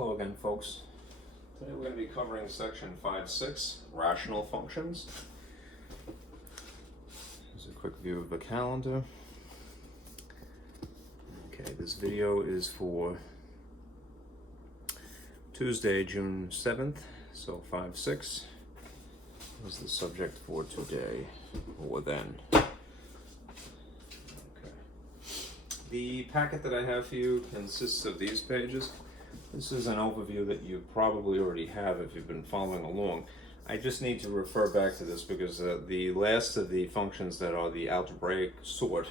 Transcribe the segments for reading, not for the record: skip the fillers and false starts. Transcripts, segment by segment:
Hello again, folks. Today we're going to be covering section 5.6, rational functions. Here's a quick view of the calendar. Okay, this video is for Tuesday, June 7th, so 5.6 is the subject for today, or then. Okay. The packet that I have for you consists of these pages. This is an overview that you probably already have if you've been following along. I just need to refer back to this because the last of the functions that are the algebraic sort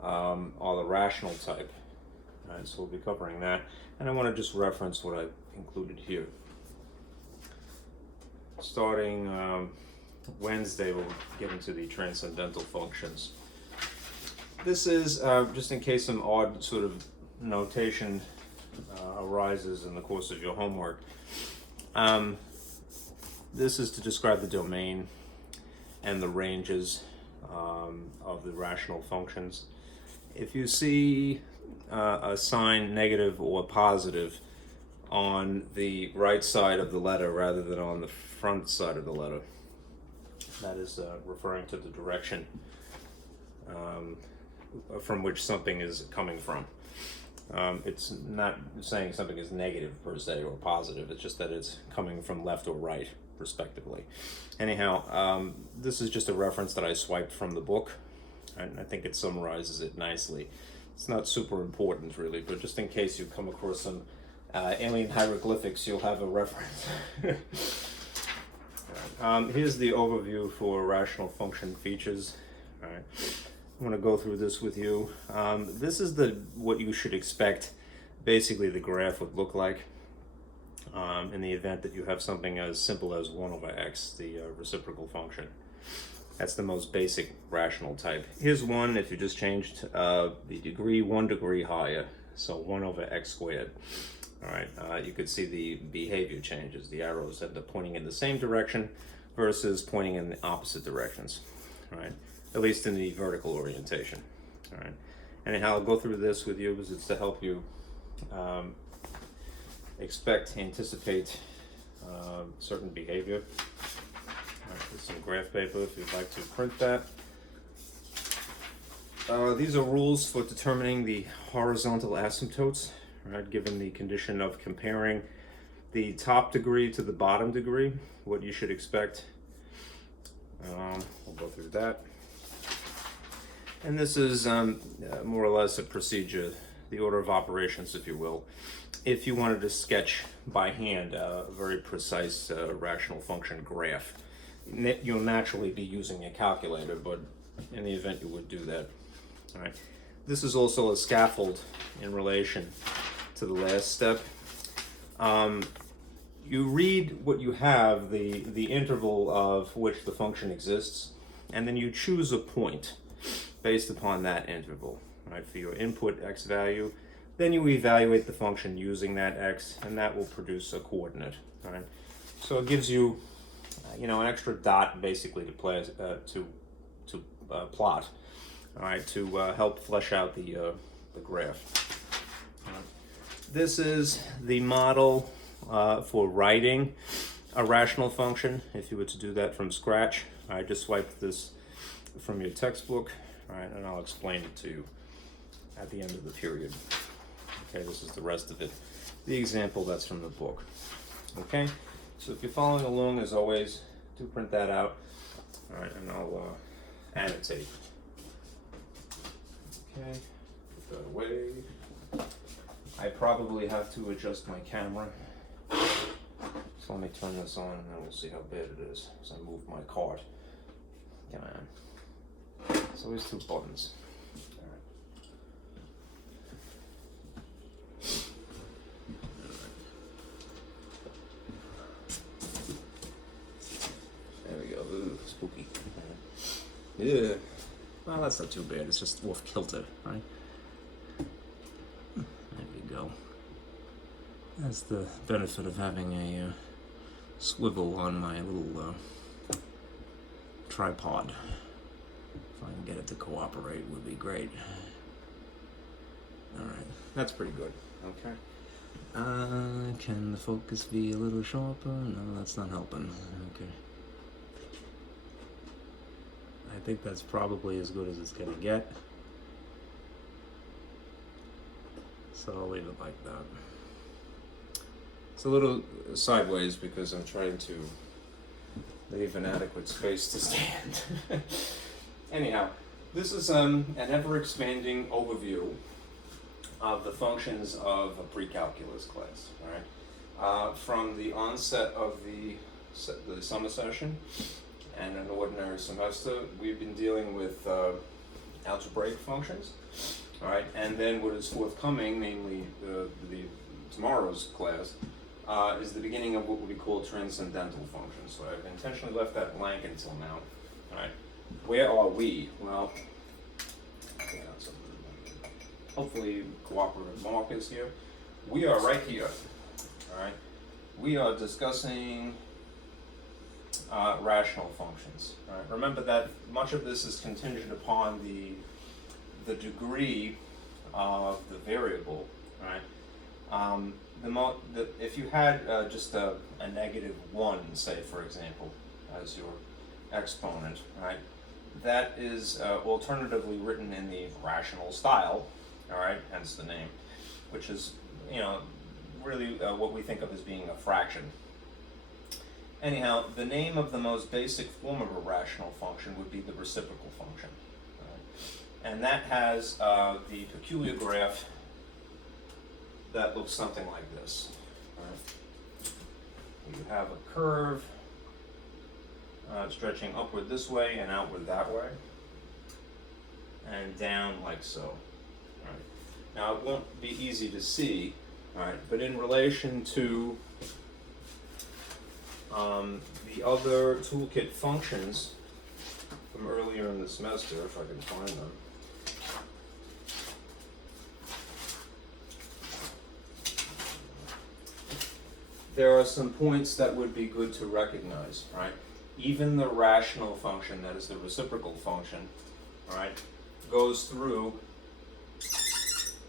are the rational type. All right, so we'll be covering that. And I want to just reference what I've included here. Starting Wednesday, we'll get into the transcendental functions. This is just in case some odd sort of notation arises in the course of your homework. This is to describe the domain and the ranges of the rational functions. If you see a sign negative or positive on the right side of the letter rather than on the front side of the letter, that is referring to the direction from which something is coming from. It's not saying something is negative per se or positive, it's just that it's coming from left or right, respectively. Anyhow, this is just a reference that I swiped from the book, and I think it summarizes it nicely. It's not super important, really, but just in case you come across some alien hieroglyphics, you'll have a reference. Here's the overview for rational function features. All right. I'm going to go through this with you. This is what you should expect basically the graph would look like in the event that you have something as simple as 1 over x, the reciprocal function. That's the most basic rational type. Here's one if you just changed the degree 1 degree higher, so 1 over x squared. All right, you could see the behavior changes. The arrows end up pointing in the same direction versus pointing in the opposite directions. All right. At least in the vertical orientation. All right. Anyhow, I'll go through this with you because it's to help you anticipate certain behavior. All right, here's some graph paper if you'd like to print that. These are rules for determining the horizontal asymptotes, right? Given the condition of comparing the top degree to the bottom degree, what you should expect. We'll go through that. And this is more or less a procedure, the order of operations, if you will. If you wanted to sketch by hand a very precise rational function graph, you'll naturally be using a calculator, but in the event you would do that. All right. This is also a scaffold in relation to the last step. You read what you have, the interval of which the function exists, and then you choose a point based upon that interval, right, for your input x value. Then you evaluate the function using that x, and that will produce a coordinate. All right, so it gives you, an extra dot basically to play plot. All right, to help flesh out the graph. All right. This is the model for writing a rational function. If you were to do that from scratch, I just swiped this from your textbook. All right, and I'll explain it to you at the end of the period. Okay, this is the rest of it. The example that's from the book. Okay, so if you're following along, as always, do print that out. All right, and I'll annotate. Okay, put that away. I probably have to adjust my camera. So let me turn this on, and then we'll see how bad it is as I move my cart. Come on. It's always 2 buttons. All right. There we go. Ooh, spooky. Yeah. Well, that's not too bad. It's just off kilter, right? There we go. That's the benefit of having a swivel on my little tripod. If I can get it to cooperate, would be great. All right, that's pretty good. Okay. Can the focus be a little sharper? No, that's not helping. Okay. I think that's probably as good as it's gonna get. So I'll leave it like that. It's a little sideways because I'm trying to leave an adequate space to stand. Anyhow, this is an ever-expanding overview of the functions of a pre-calculus class. All right, from the onset of the summer session and an ordinary semester, we've been dealing with algebraic functions. All right, and then what is forthcoming, namely the tomorrow's class, is the beginning of what we call transcendental functions. So I've intentionally left that blank until now. All right, where are we? Well, yeah, hopefully cooperative Mark is here. We are right here. All right, we are discussing rational functions. All right, remember that much of this is contingent upon the degree of the variable. Right. If you had just a -1, say for example, as your exponent, right, that is alternatively written in the rational style, all right, hence the name, which is, really what we think of as being a fraction. Anyhow, the name of the most basic form of a rational function would be the reciprocal function, right? And that has the peculiar graph that looks something like this. Right? You have a curve stretching upward this way and outward that way, and down like so. Right? Now it won't be easy to see, right? But in relation to the other toolkit functions from earlier in the semester, if I can find them. There are some points that would be good to recognize, right? Even the rational function, that is the reciprocal function, right, goes through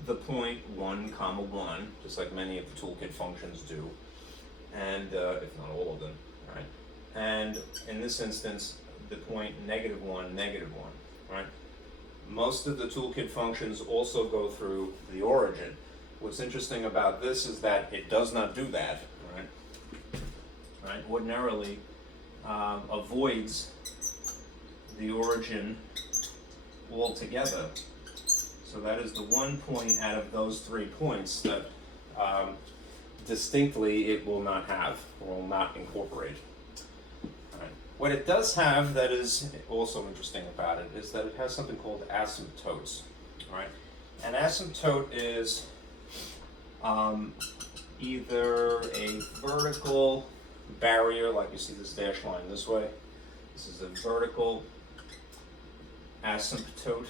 the point 1, 1, just like many of the toolkit functions do, and if not all of them, right? And in this instance, the point -1, -1, right? Most of the toolkit functions also go through the origin. What's interesting about this is that it does not do that. Right, ordinarily avoids the origin altogether. So that is the one point out of those 3 points that distinctly it will not have, or will not incorporate. Right. What it does have that is also interesting about it is that it has something called asymptotes. Right? An asymptote is either a vertical barrier, like you see this dashed line this way. This is a vertical asymptote,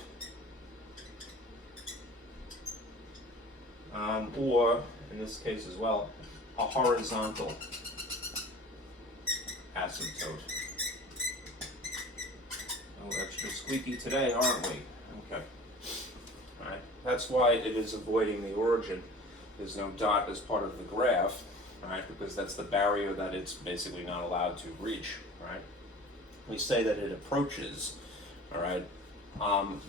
or in this case as well, a horizontal asymptote. Oh, extra squeaky today, aren't we? Okay. All right. That's why it is avoiding the origin. There's no dot as part of the graph, right? Because that's the barrier that it's basically not allowed to reach, right? We say that it approaches, all right,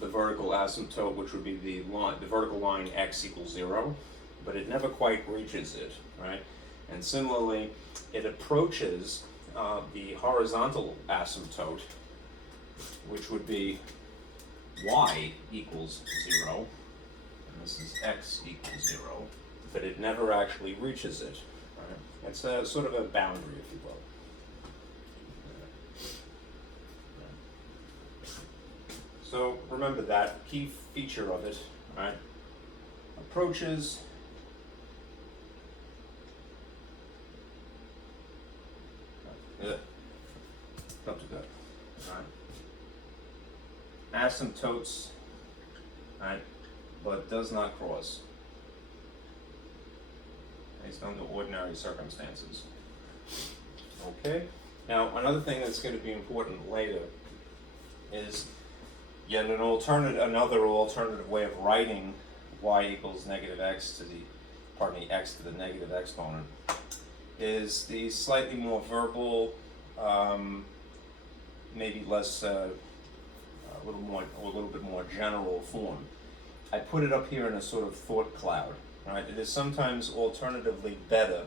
the vertical asymptote, which would be the vertical line x equals 0, but it never quite reaches it, right? And similarly, it approaches the horizontal asymptote, which would be y equals 0, and this is x equals 0. But it never actually reaches it. Right? It's sort of a boundary, if you will. So remember that key feature of it, right? Approaches not too good. Right? Asymptotes, right? But does not cross. Based on the ordinary circumstances. Okay. Now, another thing that's going to be important later is yet another alternative way of writing y equals -x to the pardon me, x to the negative exponent, is the slightly more verbal, maybe less, a little bit more general form. I put it up here in a sort of thought cloud, right? It is sometimes alternatively better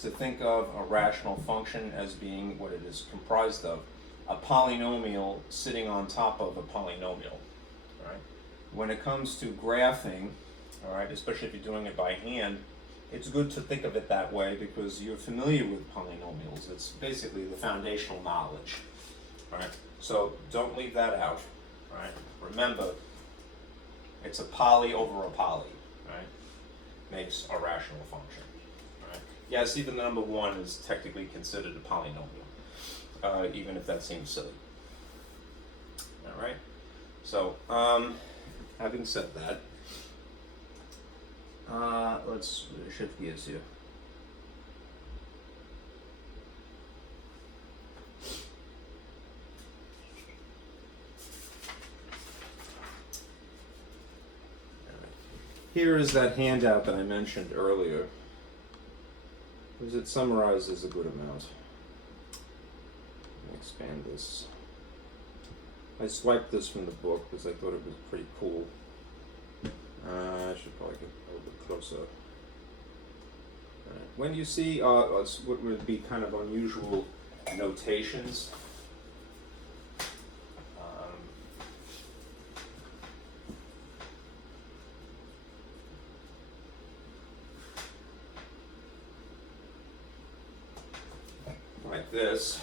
to think of a rational function as being what it is comprised of, a polynomial sitting on top of a polynomial, right? When it comes to graphing, all right, especially if you're doing it by hand, it's good to think of it that way because you're familiar with polynomials. It's basically the foundational knowledge, right? So don't leave that out, right? Remember, it's a poly over a poly, right? Makes a rational function, right? Yes, even the number 1 is technically considered a polynomial, even if that seems silly. All right. So, having said that, let's shift gears here. Here is that handout that I mentioned earlier, because it summarizes a good amount. Let me expand this. I swiped this from the book because I thought it was pretty cool. I should probably get a little bit closer. Right. When you see what would be kind of unusual notations, like this,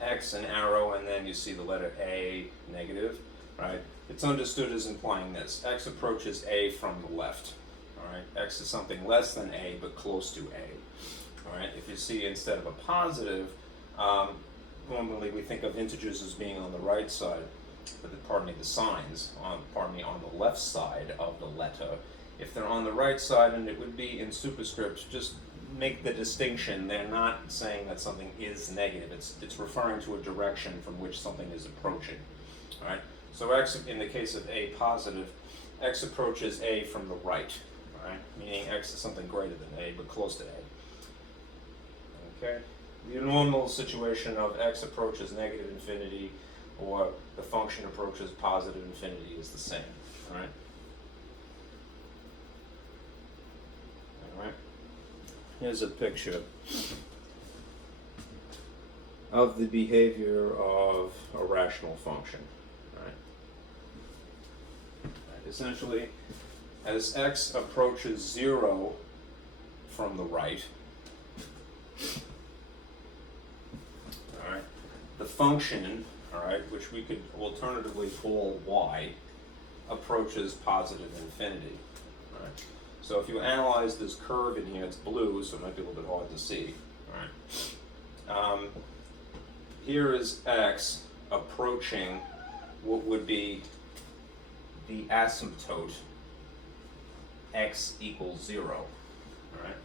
X, an arrow, and then you see the letter A, negative, right? It's understood as implying this. X approaches A from the left, all right? X is something less than A, but close to A, all right? If you see instead of a positive, normally we think of integers as being on the right side, but the signs, on the left side of the letter. If they're on the right side, and it would be in superscript, just make the distinction. They're not saying that something is negative. It's referring to a direction from which something is approaching, all right? So X, in the case of A positive, X approaches A from the right, all right? Meaning X is something greater than A, but close to A, okay? The normal situation of X approaches negative infinity or the function approaches positive infinity is the same, all right? All right. Here's a picture of the behavior of a rational function. Right? Essentially, as x approaches 0 from the right, all right, the function, all right, which we could alternatively call y, approaches positive infinity. All right? So if you analyze this curve in here, it's blue, so it might be a little bit hard to see. All right. Here is x approaching what would be the asymptote x equals 0. All right.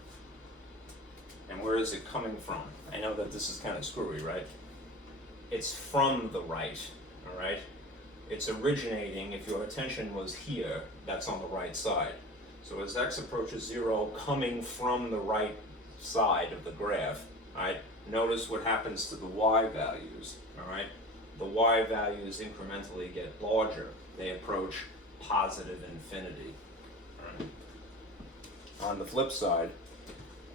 And where is it coming from? I know that this is kind of screwy, right? It's from the right. All right. It's originating. If your attention was here, that's on the right side. So as x approaches 0, coming from the right side of the graph, right, notice what happens to the y values, all right? The y values incrementally get larger. They approach positive infinity. All right? On the flip side,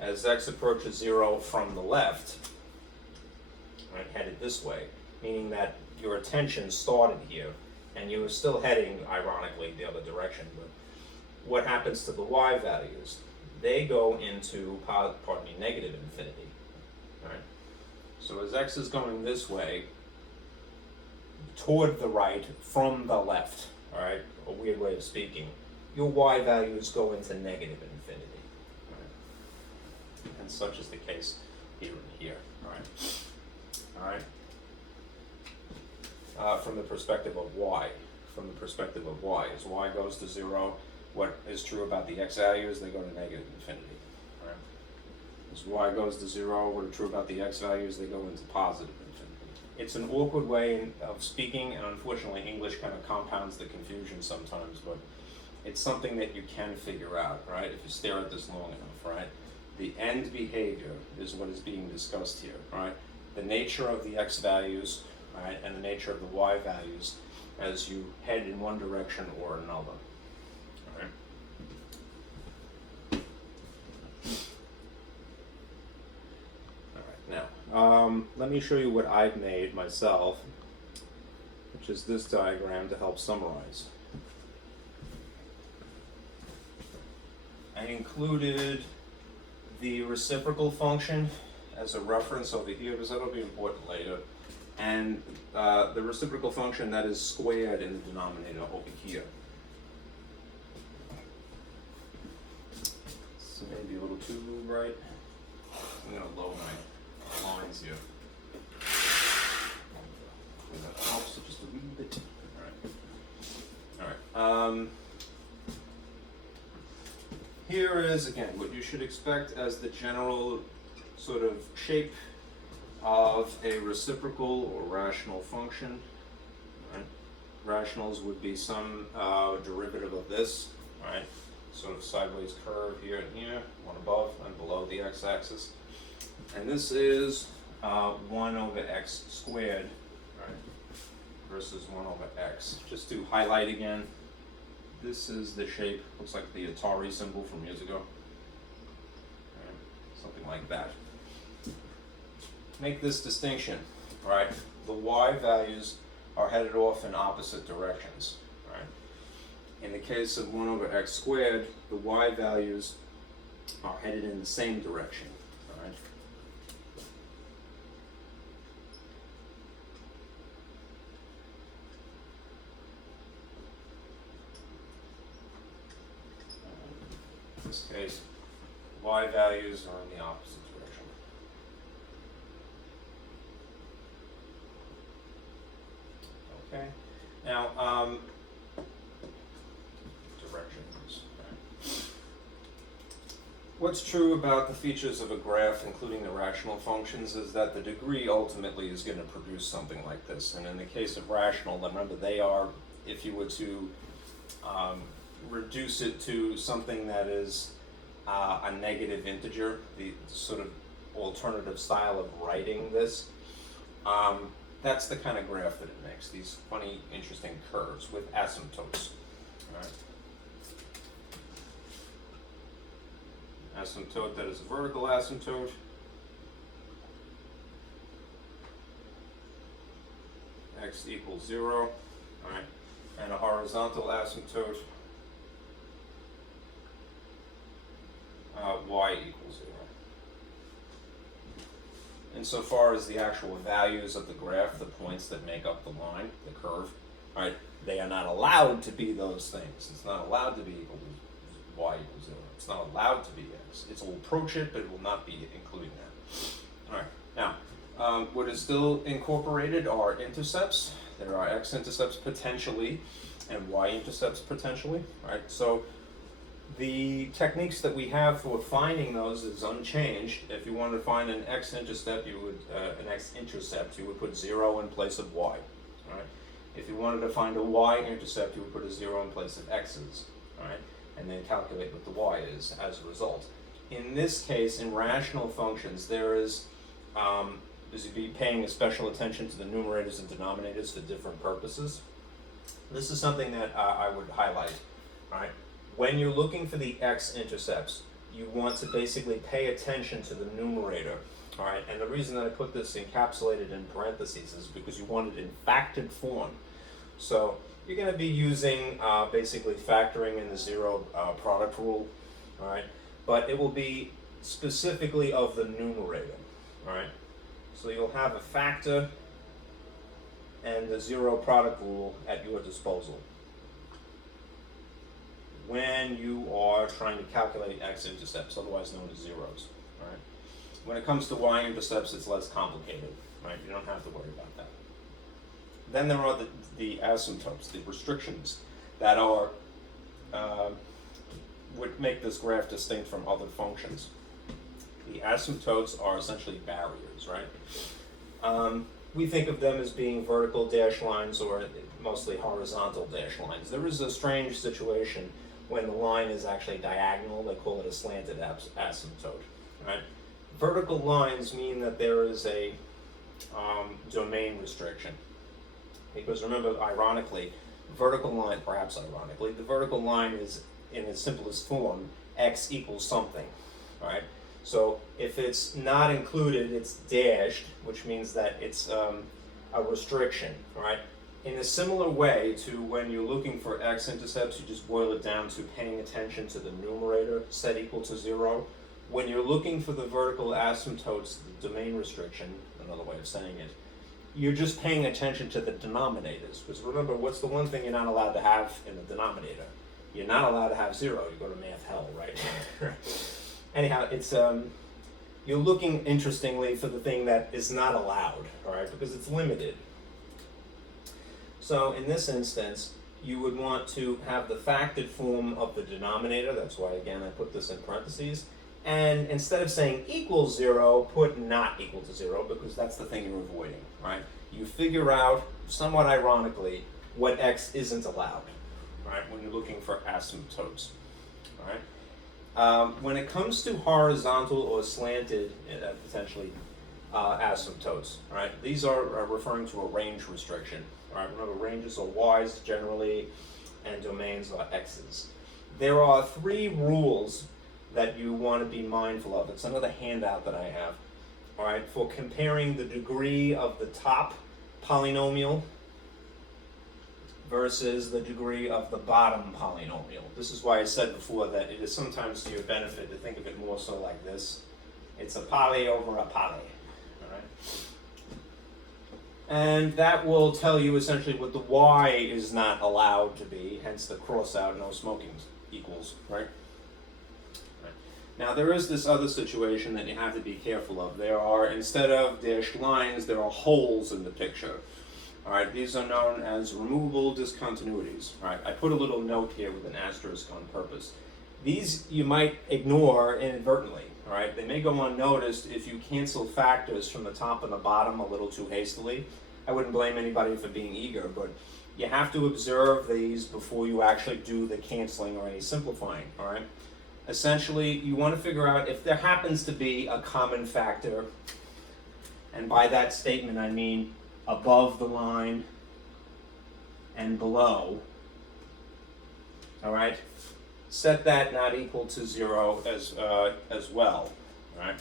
as x approaches 0 from the left, right, headed this way, meaning that your attention started here, and you were still heading, ironically, the other direction, but what happens to the y values? They go into, negative infinity, all right? So as x is going this way, toward the right, from the left, all right? A weird way of speaking. Your y values go into negative infinity, all right? And such is the case here and here, all right? All right? From the perspective of y, as y goes to 0, what is true about the x values? They go to negative infinity. Right? As y goes to 0, what are true about the x values? They go into positive infinity. It's an awkward way of speaking, and unfortunately English kind of compounds the confusion sometimes, but it's something that you can figure out, right, if you stare at this long enough, right? The end behavior is what is being discussed here, right? The nature of the x values, right, and the nature of the y values as you head in one direction or another, all right? Now, let me show you what I've made myself, which is this diagram to help summarize. I included the reciprocal function as a reference over here because that'll be important later, and the reciprocal function that is squared in the denominator over here. So maybe a little too bright. I'm going to lower my lines here. That helps just a wee bit. All right. Here is, again, what you should expect as the general sort of shape of a reciprocal or rational function. Right? Rationals would be some derivative of this, right? Sort of sideways curve here and here, one above and below the x-axis. And this is 1 over x squared, right, versus 1 over x. Just to highlight again, this is the shape, looks like the Atari symbol from years ago. Right, something like that. Make this distinction, right? The y values are headed off in opposite directions, right? In the case of 1 over x squared, the y values are headed in the same direction, right? In this case, y values are in the opposite direction. Okay. Now, directions. Right. What's true about the features of a graph, including the rational functions, is that the degree ultimately is going to produce something like this. And in the case of rational, remember they are, if you were to reduce it to something that is a negative integer, the sort of alternative style of writing this, that's the kind of graph that it makes, these funny, interesting curves with asymptotes. All right. Asymptote that is a vertical asymptote. X equals 0, all right, and a horizontal asymptote. Y equals 0. Insofar as the actual values of the graph, the points that make up the line, the curve, right, they are not allowed to be those things. It's not allowed to be equal to y equals 0. It's not allowed to be x. It will approach it, but it will not be including that. All right. Now, what is still incorporated are intercepts. There are x-intercepts potentially and y-intercepts potentially. Right. So the techniques that we have for finding those is unchanged. If you wanted to find an x-intercept, you would put 0 in place of y. Right. If you wanted to find a y-intercept, you would put a 0 in place of x's. Right. And then calculate what the y is as a result. In this case, in rational functions, there is you'd be paying a special attention to the numerators and denominators for different purposes. This is something that I would highlight. Right? When you're looking for the x-intercepts, you want to basically pay attention to the numerator. All right? And the reason that I put this encapsulated in parentheses is because you want it in factored form. So you're going to be using basically factoring in the zero product rule, all right? But it will be specifically of the numerator, all right? So you'll have a factor and the zero product rule at your disposal when you are trying to calculate x-intercepts, otherwise known as zeros, all right? When it comes to y-intercepts, it's less complicated, right? You don't have to worry about that. Then there are the asymptotes, the restrictions that are would make this graph distinct from other functions. The asymptotes are essentially barriers, right? We think of them as being vertical dash lines or mostly horizontal dash lines. There is a strange situation when the line is actually diagonal. They call it a slanted asymptote. Right? Vertical lines mean that there is a domain restriction. Because remember, ironically, vertical line, perhaps ironically, the vertical line is in its simplest form, x equals something, right? So if it's not included, it's dashed, which means that it's a restriction, right? In a similar way to when you're looking for x-intercepts, you just boil it down to paying attention to the numerator set equal to 0. When you're looking for the vertical asymptotes, the domain restriction, another way of saying it, you're just paying attention to the denominators. Because remember, what's the one thing you're not allowed to have in the denominator? You're not allowed to have 0. You go to math hell, right? Anyhow, it's you're looking, interestingly, for the thing that is not allowed, all right, because it's limited. So in this instance, you would want to have the factored form of the denominator. That's why, again, I put this in parentheses. And instead of saying equals 0, put not equal to 0, because that's the thing you're avoiding, right? You figure out, somewhat ironically, what x isn't allowed, right, when you're looking for asymptotes, all right? When it comes to horizontal or slanted, potentially, asymptotes, right, these are referring to a range restriction, all right? Remember, ranges are y's generally, and domains are x's. There are 3 rules that you want to be mindful of. It's another handout that I have, all right, for comparing the degree of the top polynomial versus the degree of the bottom polynomial. This is why I said before that it is sometimes to your benefit to think of it more so like this. It's a poly over a poly, all right? And that will tell you essentially what the y is not allowed to be, hence the cross out, no smoking equals, right? Now there is this other situation that you have to be careful of. There are, instead of dashed lines, there are holes in the picture. All right, these are known as removable discontinuities. All right, I put a little note here with an asterisk on purpose. These you might ignore inadvertently. All right, they may go unnoticed if you cancel factors from the top and the bottom a little too hastily. I wouldn't blame anybody for being eager, but you have to observe these before you actually do the canceling or any simplifying. All right. Essentially, you want to figure out if there happens to be a common factor, and by that statement I mean above the line and below, all right? Set that not equal to 0 as well, all right?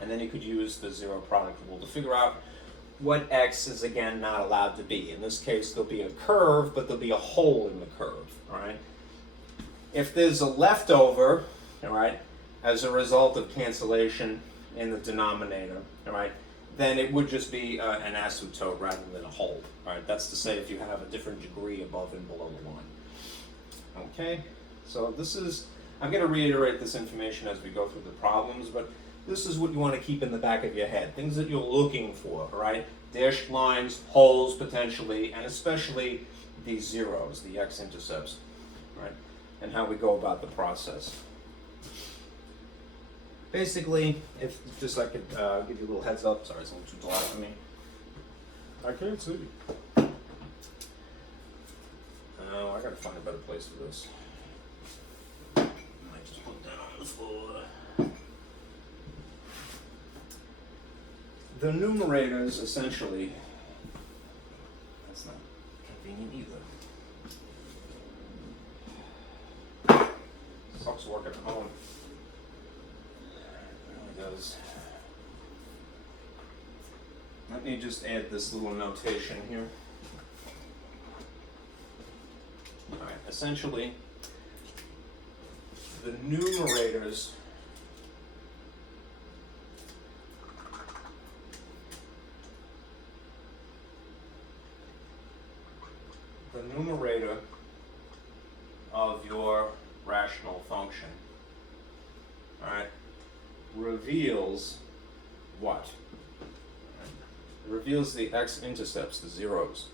And then you could use the 0 product rule to figure out what x is, again, not allowed to be. In this case, there'll be a curve, but there'll be a hole in the curve, all right? If there's a leftover, all right, as a result of cancellation in the denominator, all right, then it would just be an asymptote rather than a hole, all right? That's to say if you have a different degree above and below the line. Okay, so this is, I'm going to reiterate this information as we go through the problems, but this is what you want to keep in the back of your head, things that you're looking for, all right? Dashed lines, holes potentially, and especially these zeros, the x-intercepts, right? And how we go about the process. Basically, if just I could give you a little heads up. Sorry, it's a little too dark for me. I can't see. Oh, I gotta find a better place for this. I might just put that on the floor. The numerators essentially, that's not convenient either. Sucks working at home. It really does. Let me just add this little notation here. Alright, essentially, the numerators of your rational function, alright, reveals what? It reveals the x-intercepts, the zeros.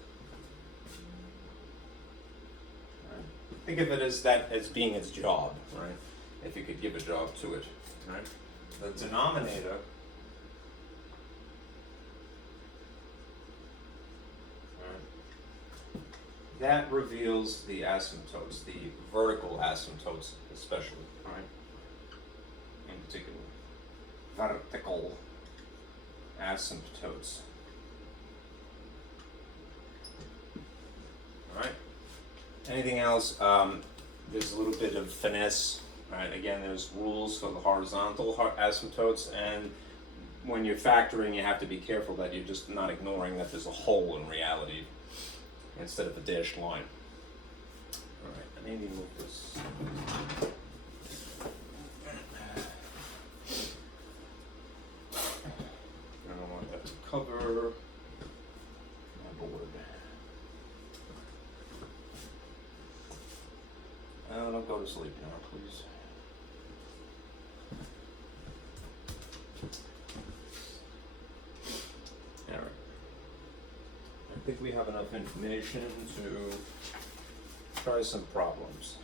Right. Think of it as being its job, right? If you could give a job to it, right? The denominator that reveals the asymptotes, the vertical asymptotes especially, all right? In particular, vertical asymptotes. All right. Anything else? There's a little bit of finesse. All right. Again, there's rules for the horizontal asymptotes, and when you're factoring, you have to be careful that you're just not ignoring that there's a hole in reality instead of a dashed line. All right. I maybe move this. I don't want that to cover my board. Don't go to sleep now, please. All right. I think we have enough information to try some problems.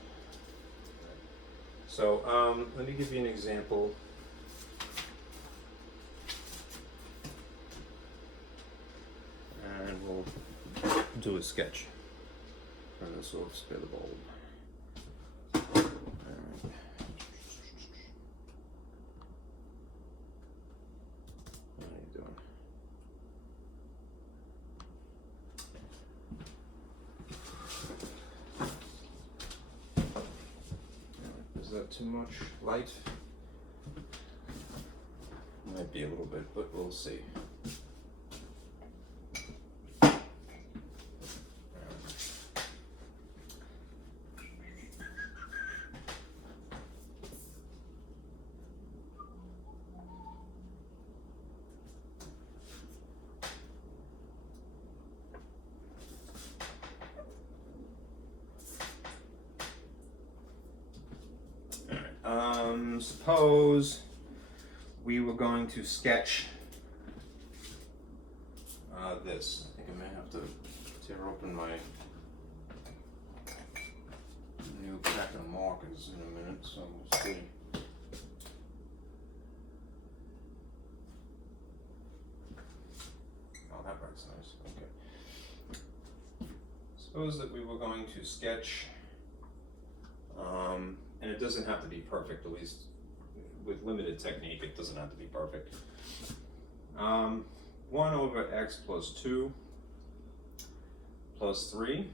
So let me give you an example. And we'll do a sketch. Turn this off, spare the bulb. Is that too much light? Might be a little bit, but we'll see. Suppose we were going to sketch this. I think I may have to tear open my new pack of markers in a minute, so we'll see. Oh, that part's nice. Okay. Suppose that we were going to sketch, and it doesn't have to be perfect, at least with limited technique, it doesn't have to be perfect. 1 over x plus 2 plus 3,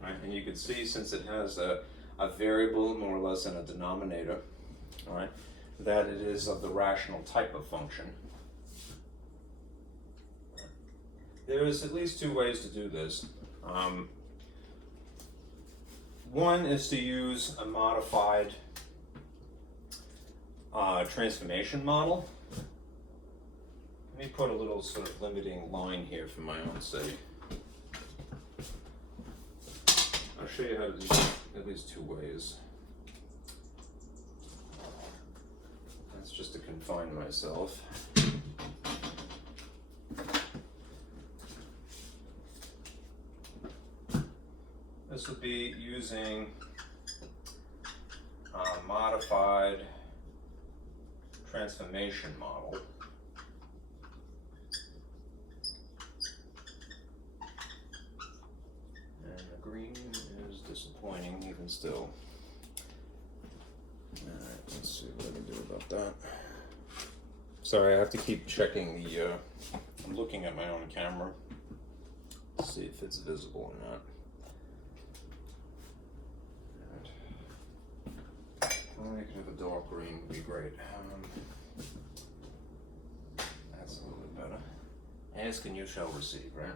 right? And you can see, since it has a variable more or less and a denominator, all right, that it is of the rational type of function. There is at least 2 ways to do this. One is to use a modified transformation model. Let me put a little sort of limiting line here for my own sake. I'll show you how to do it at least 2 ways. That's just to confine myself. This would be using a modified transformation model. And the green is disappointing even still. Alright, let's see what I can do about that. Sorry, I have to keep checking the, I'm looking at my own camera to see if it's visible or not. I could have a dark green would be great. That's a little bit better. Ask and you shall receive, right?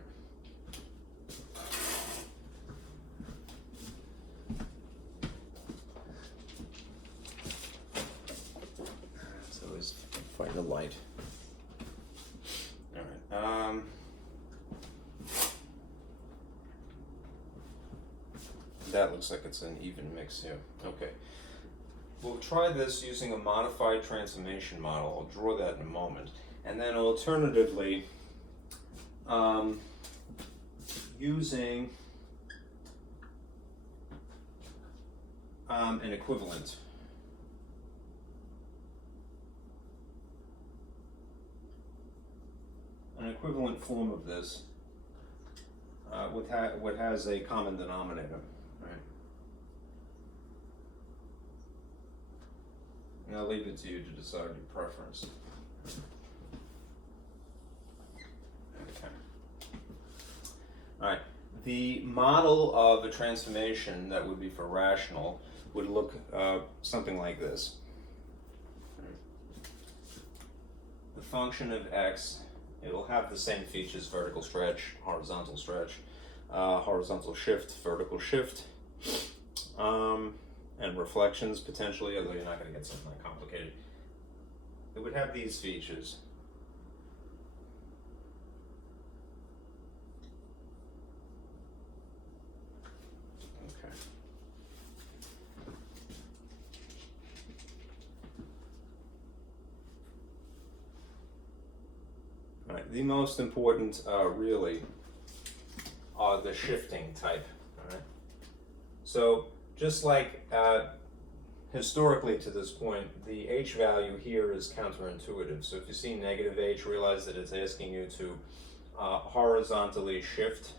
So always find the light. All right. That looks like it's an even mix here. Okay. We'll try this using a modified transformation model. I'll draw that in a moment. And then alternatively, using an equivalent. An equivalent form of this what has a common denominator, right? And I'll leave it to you to decide your preference. Okay. All right. The model of a transformation that would be for rational would look something like this. The function of x, it will have the same features: vertical stretch, horizontal stretch, horizontal shift, vertical shift, and reflections potentially, although you're not going to get something that complicated. It would have these features. Okay. All right. The most important really are the shifting type. All right. So just like historically to this point, the h value here is counterintuitive. So if you see negative h, realize that it's asking you to horizontally shift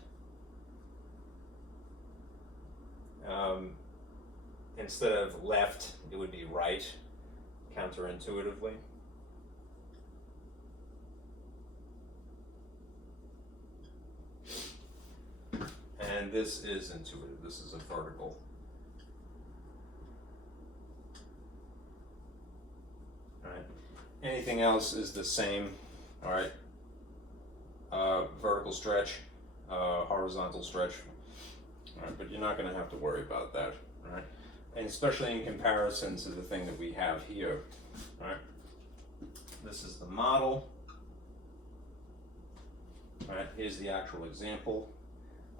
instead of left, it would be right, counterintuitively. And this is intuitive. This is a vertical. All right. Anything else is the same. All right. Vertical stretch, horizontal stretch. All right, but you're not going to have to worry about that. All right. And especially in comparison to the thing that we have here. All right. This is the model. All right. Here's the actual example.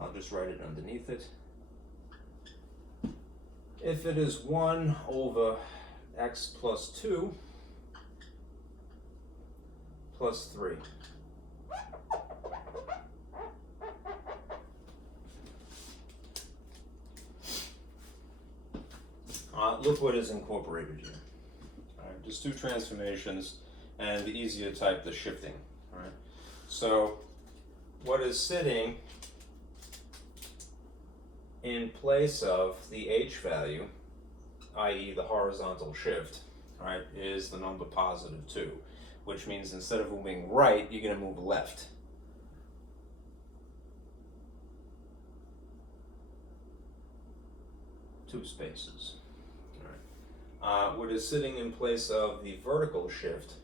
I'll just write it underneath it. If it is 1 over x plus 2 plus 3. Look what is incorporated here. All right, just two transformations, and the easier type, the shifting. All right. So what is sitting in place of the h value, i.e. the horizontal shift, all right, is the number positive 2, which means instead of moving right, you're going to move left. Two spaces. All right. What is sitting in place of the vertical shift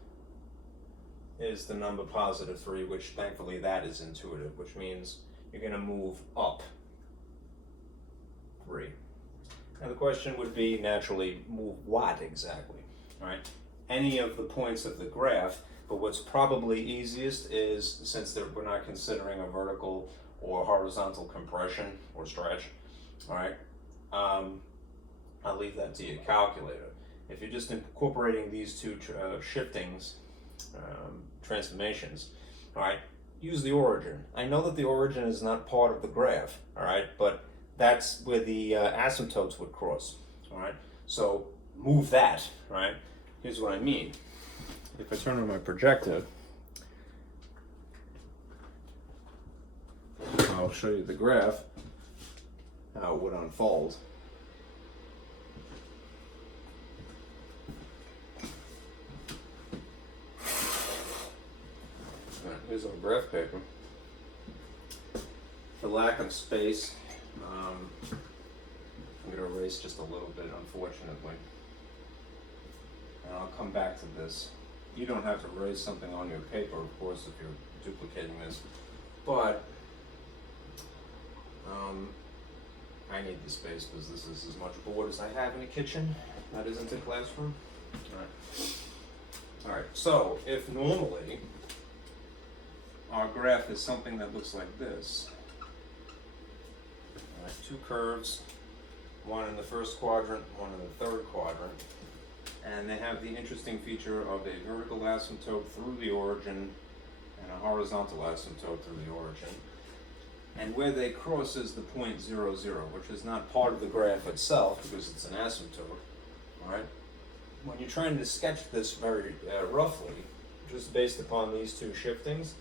is the number positive 3, which thankfully that is intuitive, which means you're going to move up 3. Now the question would be, naturally, move what exactly, right? Any of the points of the graph, but what's probably easiest is, since we're not considering a vertical or horizontal compression or stretch, all right, I'll leave that to your calculator. If you're just incorporating these two shiftings, transformations, all right, use the origin. I know that the origin is not part of the graph, all right, but that's where the asymptotes would cross, all right? So move that, right? Here's what I mean. If I turn on my projector, I'll show you the graph, how it would unfold. Here's our graph paper. For lack of space, I'm going to erase just a little bit, unfortunately. And I'll come back to this. You don't have to erase something on your paper, of course, if you're duplicating this. But I need the space because this is as much board as I have in a kitchen. That isn't a classroom. All right, so if normally our graph is something that looks like this. All right, two curves, one in the first quadrant, one in the third quadrant, and they have the interesting feature of a vertical asymptote through the origin and a horizontal asymptote through the origin. And where they cross is the point 0, 0, which is not part of the graph itself because it's an asymptote. All right. When you're trying to sketch this very roughly, just based upon these two shiftings,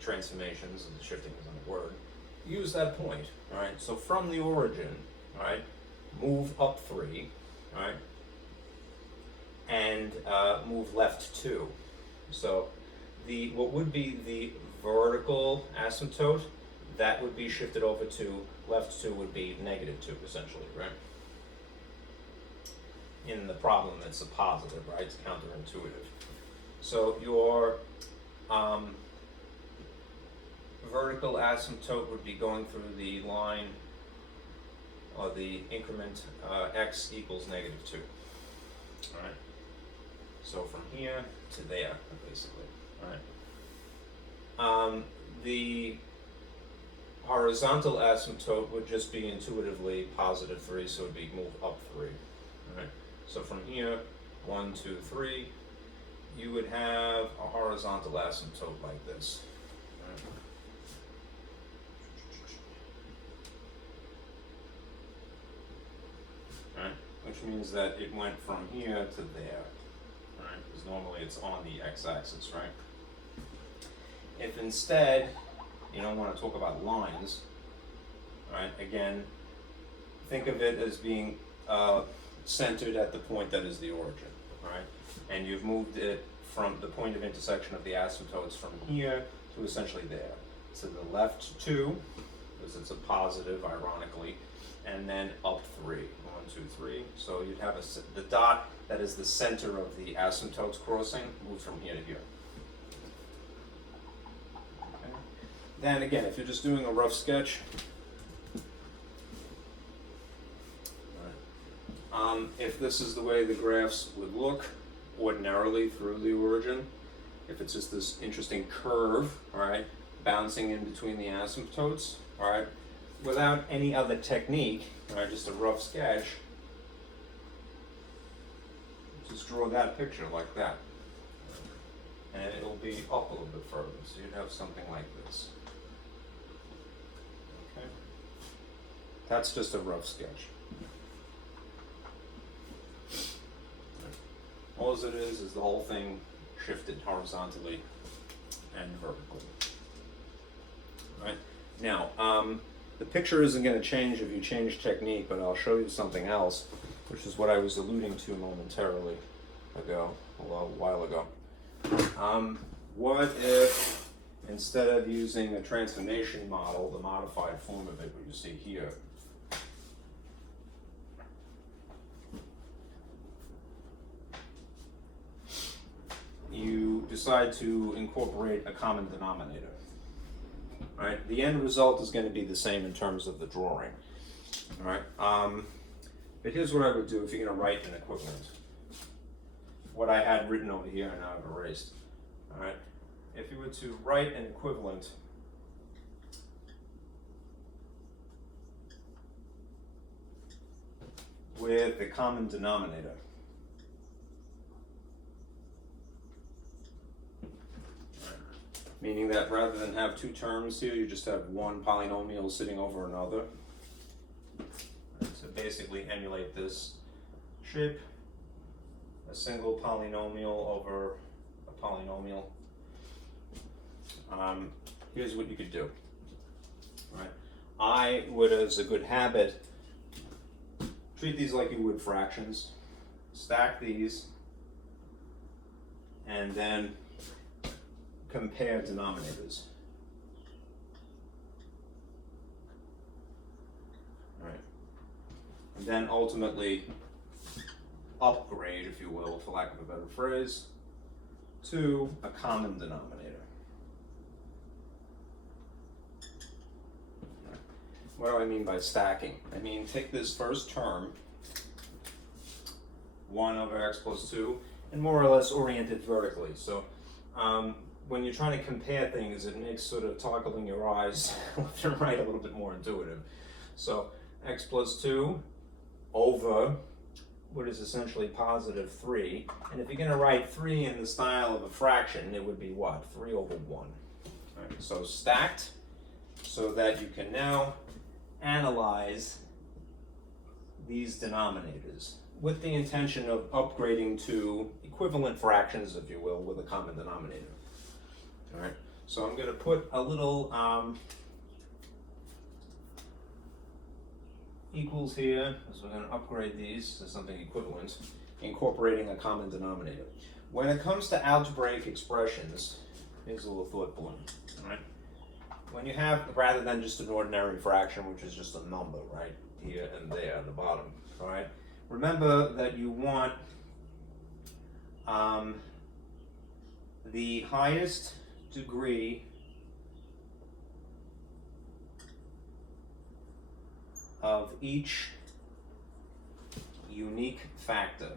transformations, and the shifting isn't a word, use that point, all right? So from the origin, all right, move up 3, all right, and move left 2. So what would be the vertical asymptote, that would be shifted over to left 2 would be -2, essentially, right? In the problem, it's a positive, right? It's counterintuitive. So your vertical asymptote would be going through the line or the increment x equals -2. All right. So from here to there, basically. All right. The horizontal asymptote would just be intuitively +3, so it would be move up 3. All right. So from here, 1, 2, 3, you would have a horizontal asymptote like this. All right. Right, which means that it went from here to there, right? Because normally it's on the x-axis, right? If instead you don't want to talk about lines, right? Again, think of it as being centered at the point that is the origin, right? And you've moved it from the point of intersection of the asymptotes from here to essentially there. To the left 2, because it's a positive, ironically, and then up 3. 1, 2, 3. So you'd have the dot that is the center of the asymptotes crossing moves from here to here. Okay. Then again, if you're just doing a rough sketch, if this is the way the graphs would look ordinarily through the origin, if it's just this interesting curve, all right, bouncing in between the asymptotes, all right, without any other technique, all right, just a rough sketch, just draw that picture like that. And it'll be up a little bit further, so you'd have something like this. Okay? That's just a rough sketch. All it is the whole thing shifted horizontally and vertically. Right? Now, the picture isn't going to change if you change technique, but I'll show you something else, which is what I was alluding to momentarily ago, a while ago. What if, instead of using a transformation model, the modified form of it, what you see here, you decide to incorporate a common denominator. Right? The end result is going to be the same in terms of the drawing. All right. But here's what I would do if you're going to write an equivalent. What I had written over here and now I've erased. All right. If you were to write an equivalent with the common denominator, meaning that rather than have two terms here, you just have one polynomial sitting over another. So basically emulate this shape, a single polynomial over a polynomial. Here's what you could do. Right? I would, as a good habit, treat these like you would fractions, stack these, and then compare denominators. All right. And then ultimately upgrade, if you will, for lack of a better phrase, to a common denominator. All right. What do I mean by stacking? I mean, take this first term, 1 over x plus 2, and more or less orient it vertically. So when you're trying to compare things, it makes sort of toggling your eyes left and right a little bit more intuitive. So x plus 2 over what is essentially positive 3. And if you're going to write 3 in the style of a fraction, it would be what? 3 over 1. Right, so stacked so that you can now analyze these denominators with the intention of upgrading to equivalent fractions, if you will, with a common denominator. All right, so I'm going to put a little equals here, so we're going to upgrade these to something equivalent, incorporating a common denominator. When it comes to algebraic expressions, here's a little thought balloon. All right? When you have, rather than just an ordinary fraction, which is just a number, right, here and there at the bottom, all right, remember that you want the highest degree of each unique factor.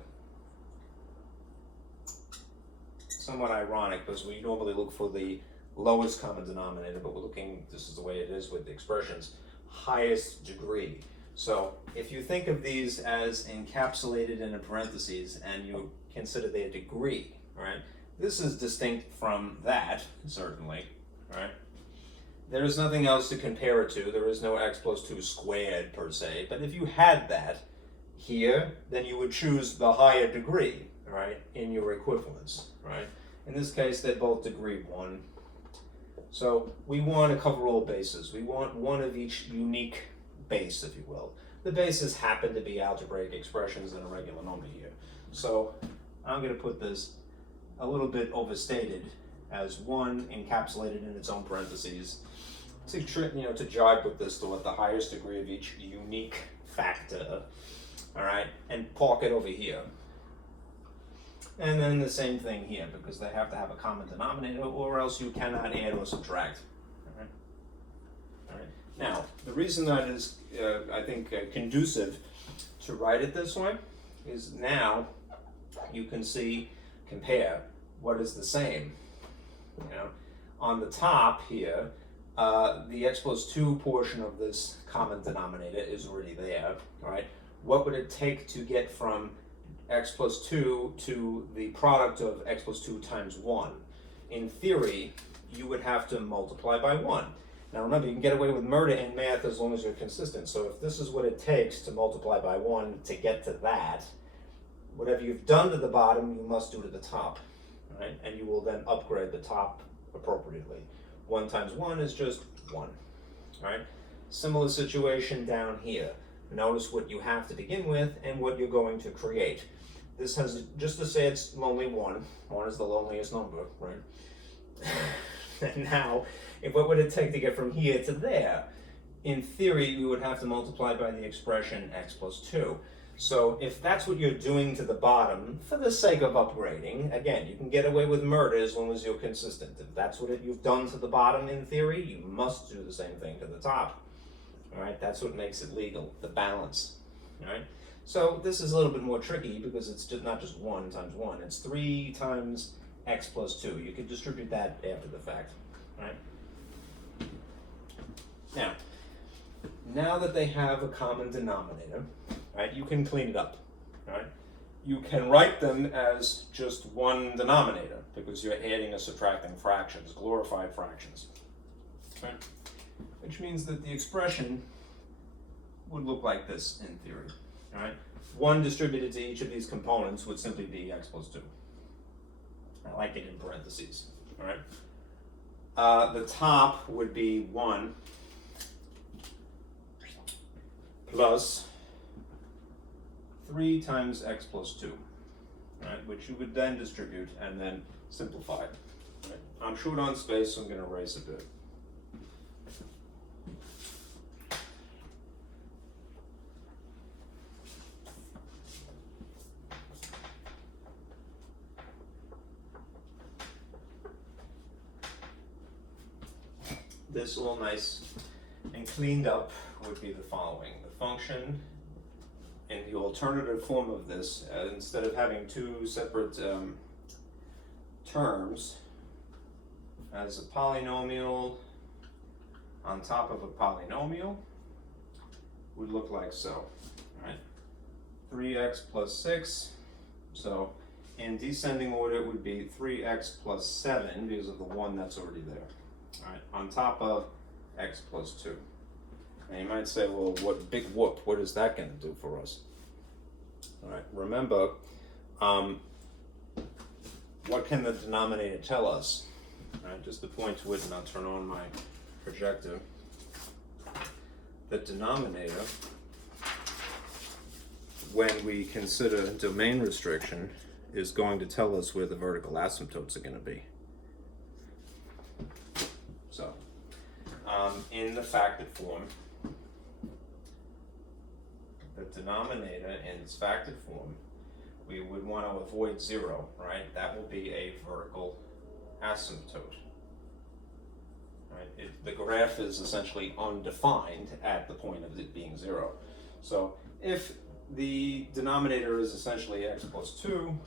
Somewhat ironic because we normally look for the lowest common denominator, but we're looking, this is the way it is with the expressions, highest degree. So if you think of these as encapsulated in a parentheses and you consider their degree, right? This is distinct from that, certainly, right? There is nothing else to compare it to. There is no x plus 2 squared per se, but if you had that here, then you would choose the higher degree, right, in your equivalence, right? In this case, they're both degree 1. So we want to cover all bases. We want one of each unique base, if you will. The bases happen to be algebraic expressions in a regular number here. So I'm going to put this a little bit overstated as 1 encapsulated in its own parentheses to jibe with this thought, the highest degree of each unique factor, all right, and park it over here. And then the same thing here, because they have to have a common denominator, or else you cannot add or subtract. All right. All right. Now, the reason that is, I think, conducive to write it this way is now you can see, compare what is the same. You know, on the top here, the x plus 2 portion of this common denominator is already there. All right. What would it take to get from x plus 2 to the product of x plus 2 times 1? In theory, you would have to multiply by 1. Now remember, you can get away with murder in math as long as you're consistent. So if this is what it takes to multiply by 1 to get to that, whatever you've done to the bottom, you must do to the top. Right? And you will then upgrade the top appropriately. 1 times 1 is just 1. Right? Similar situation down here. Notice what you have to begin with and what you're going to create. This has, just to say it's only 1. 1 is the loneliest number, right? And now, what would it take to get from here to there? In theory, you would have to multiply by the expression x plus 2. So if that's what you're doing to the bottom, for the sake of upgrading, again, you can get away with murder as long as you're consistent. If that's what you've done to the bottom in theory, you must do the same thing to the top. All right, that's what makes it legal, the balance. All right, so this is a little bit more tricky because it's just not just 1 times 1, it's 3 times x plus 2. You could distribute that after the fact. All right. Now that they have a common denominator, right, you can clean it up. Right? You can write them as just one denominator because you're adding or subtracting fractions, glorified fractions. Right? Which means that the expression would look like this in theory. All right? 1 distributed to each of these components would simply be x plus 2. I like it in parentheses. All right? The top would be 1 plus 3 times x plus 2, right? Which you would then distribute and then simplify. Right? I'm short on space, so I'm going to erase a bit. This all nice and cleaned up would be the following. The function in the alternative form of this, instead of having 2 separate terms, as a polynomial on top of a polynomial would look like so. Right? 3x plus 6. So in descending order it would be 3x plus 7 because of the 1 that's already there. All right, on top of x plus 2. And you might say, well, what big whoop, what is that going to do for us? All right, remember, what can the denominator tell us? All right, just to point to it, and I'll turn on my projector. The denominator when we consider domain restriction, is going to tell us where the vertical asymptotes are going to be. So, in the factored form, the denominator in its factored form, we would want to avoid 0, right? That will be a vertical asymptote. Right? The graph is essentially undefined at the point of it being 0. So if the denominator is essentially x plus 2,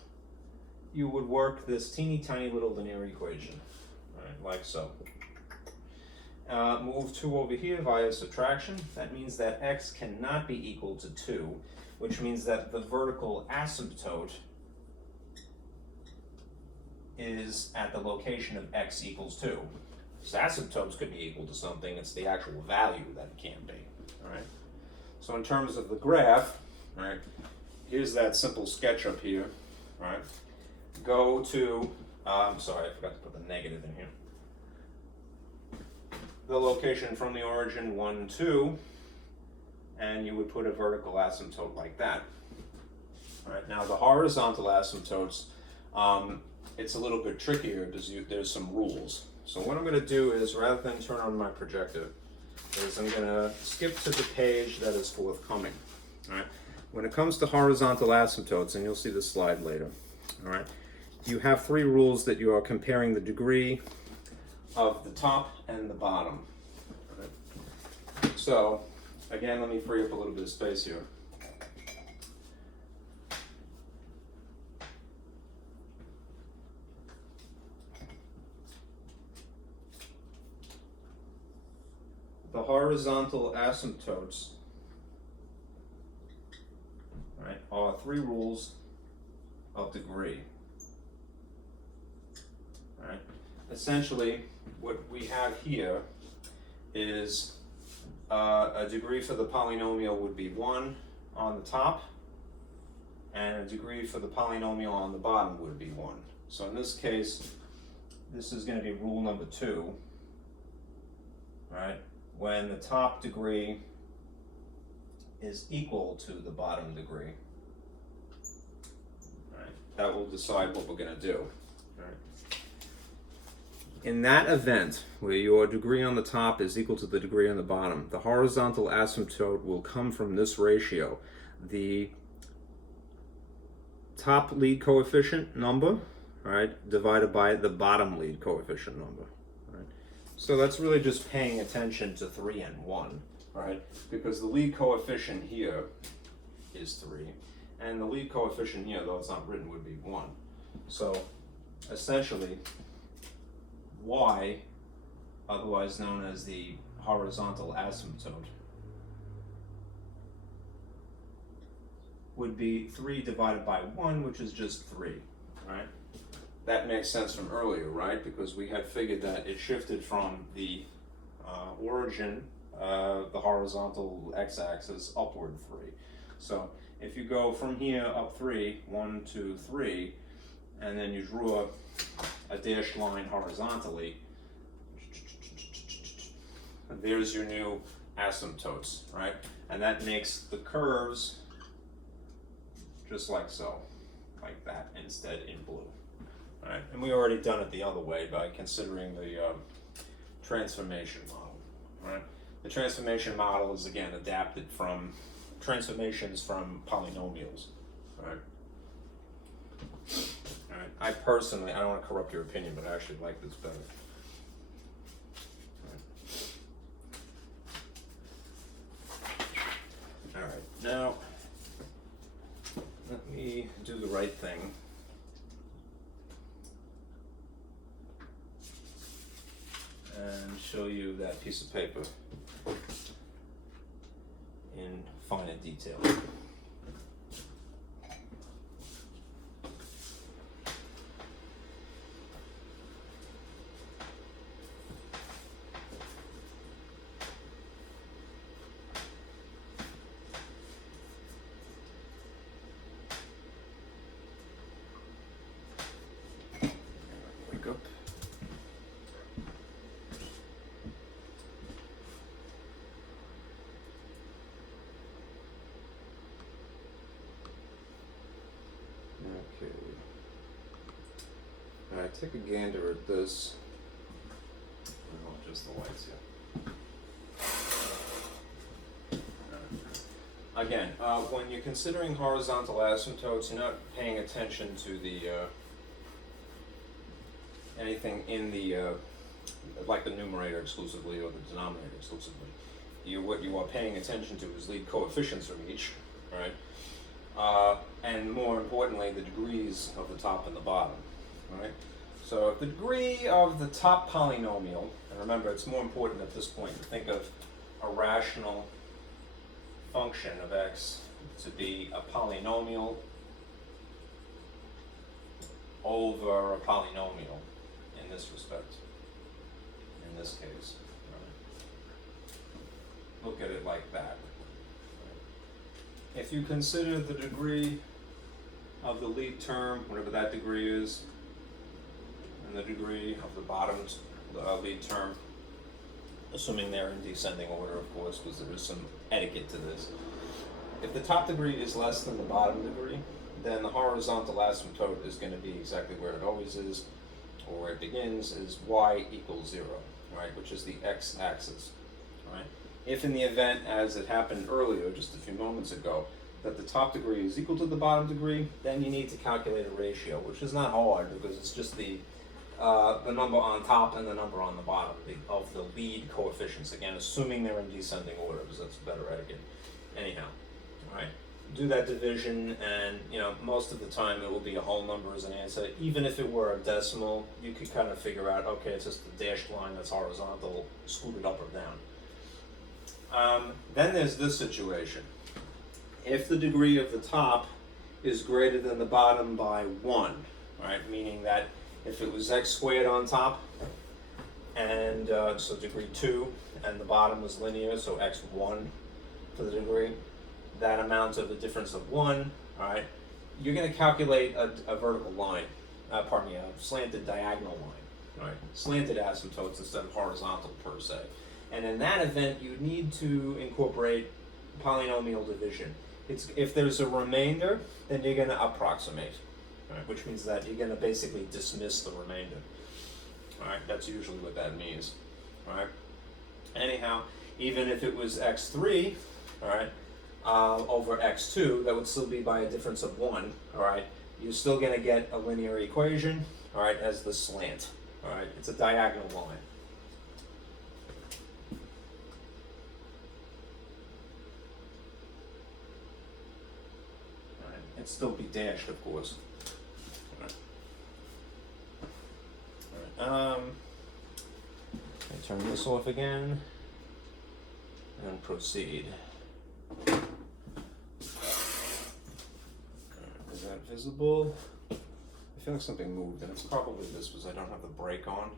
you would work this teeny tiny little linear equation, right? Like so. Move 2 over here via subtraction. That means that x cannot be equal to 2, which means that the vertical asymptote is at the location of x equals 2. So asymptotes could be equal to something, it's the actual value that it can't be. All right? So in terms of the graph, right, here's that simple sketch up here. Right? Go to, I'm sorry, I forgot to put the negative in here. The location from the origin 1, 2, and you would put a vertical asymptote like that. All right, now the horizontal asymptotes, it's a little bit trickier because there's some rules. So what I'm going to do is, rather than turn on my projector, is I'm going to skip to the page that is forthcoming. All right, when it comes to horizontal asymptotes, and you'll see this slide later, all right, you have 3 rules that you are comparing the degree of the top and the bottom. Right. So, again, let me free up a little bit of space here. The horizontal asymptotes, right, are 3 rules of degree. Right. Essentially, what we have here is a degree for the polynomial would be 1 on the top, and a degree for the polynomial on the bottom would be 1. So in this case, this is going to be rule number 2, right? When the top degree is equal to the bottom degree, right? That will decide what we're going to do. Right? In that event, where your degree on the top is equal to the degree on the bottom, the horizontal asymptote will come from this ratio. The top lead coefficient number, right, divided by the bottom lead coefficient number. Right? So that's really just paying attention to 3 and 1, right? Because the lead coefficient here is 3, and the lead coefficient here, though it's not written, would be 1. So essentially, y, otherwise known as the horizontal asymptote, would be 3 divided by 1, which is just 3, right? That makes sense from earlier, right? Because we had figured that it shifted from the origin, the horizontal x-axis, upward 3. So if you go from here up 3, 1, 2, 3, and then you drew a dashed line horizontally, there's your new asymptotes, right? And that makes the curves just like so, like that, instead in blue. All right, and we already done it the other way by considering the transformation model. All right, the transformation model is again adapted from transformations from polynomials. All right. All right. I personally, I don't want to corrupt your opinion, but I actually like this better. All right. Now, let me do the right thing. And show you that piece of paper in finer detail. Wake up. take a gander at this. Not just the lights here. Again, when you're considering horizontal asymptotes, you're not paying attention to the anything in the like the numerator exclusively or the denominator exclusively. What you are paying attention to is lead coefficients from each, right? And more importantly, the degrees of the top and the bottom, right? So if the degree of the top polynomial, and remember it's more important at this point to think of a rational function of x to be a polynomial over a polynomial in this respect, in this case. Right? Look at it like that. Right? If you consider the degree of the lead term, whatever that degree is, and the degree of the bottom lead term, assuming they're in descending order, of course, because there is some etiquette to this. If the top degree is less than the bottom degree, then the horizontal asymptote is going to be exactly where it always is, or where it begins, is y equals 0, right, which is the x-axis, right? If in the event, as it happened earlier, just a few moments ago, that the top degree is equal to the bottom degree, then you need to calculate a ratio, which is not hard because it's just the number on top and the number on the bottom of the lead coefficients. Again, assuming they're in descending order, because that's better etiquette. Anyhow, all right, do that division, and most of the time it will be a whole number as an answer. Even if it were a decimal, you could kind of figure out, okay, it's just a dashed line that's horizontal, scooted up or down. Then there's this situation. If the degree of the top is greater than the bottom by 1, right, meaning that if it was x squared on top, and so degree 2, and the bottom was linear, so x1 to the degree, that amount of a difference of 1, all right, you're going to calculate a vertical line, a slanted diagonal line, right, slanted asymptotes instead of horizontal per se. And in that event, you need to incorporate polynomial division. If there's a remainder, then you're going to approximate. Right, which means that you're going to basically dismiss the remainder. All right, that's usually what that means. All right. Anyhow, even if it was x3, all right, over x2, that would still be by a difference of 1. All right, you're still going to get a linear equation. All right, as the slant. All right, it's a diagonal line. All right, it'd still be dashed, of course. I turn this off again and proceed. Is that visible? I feel like something moved, and it's probably this because I don't have the brake on.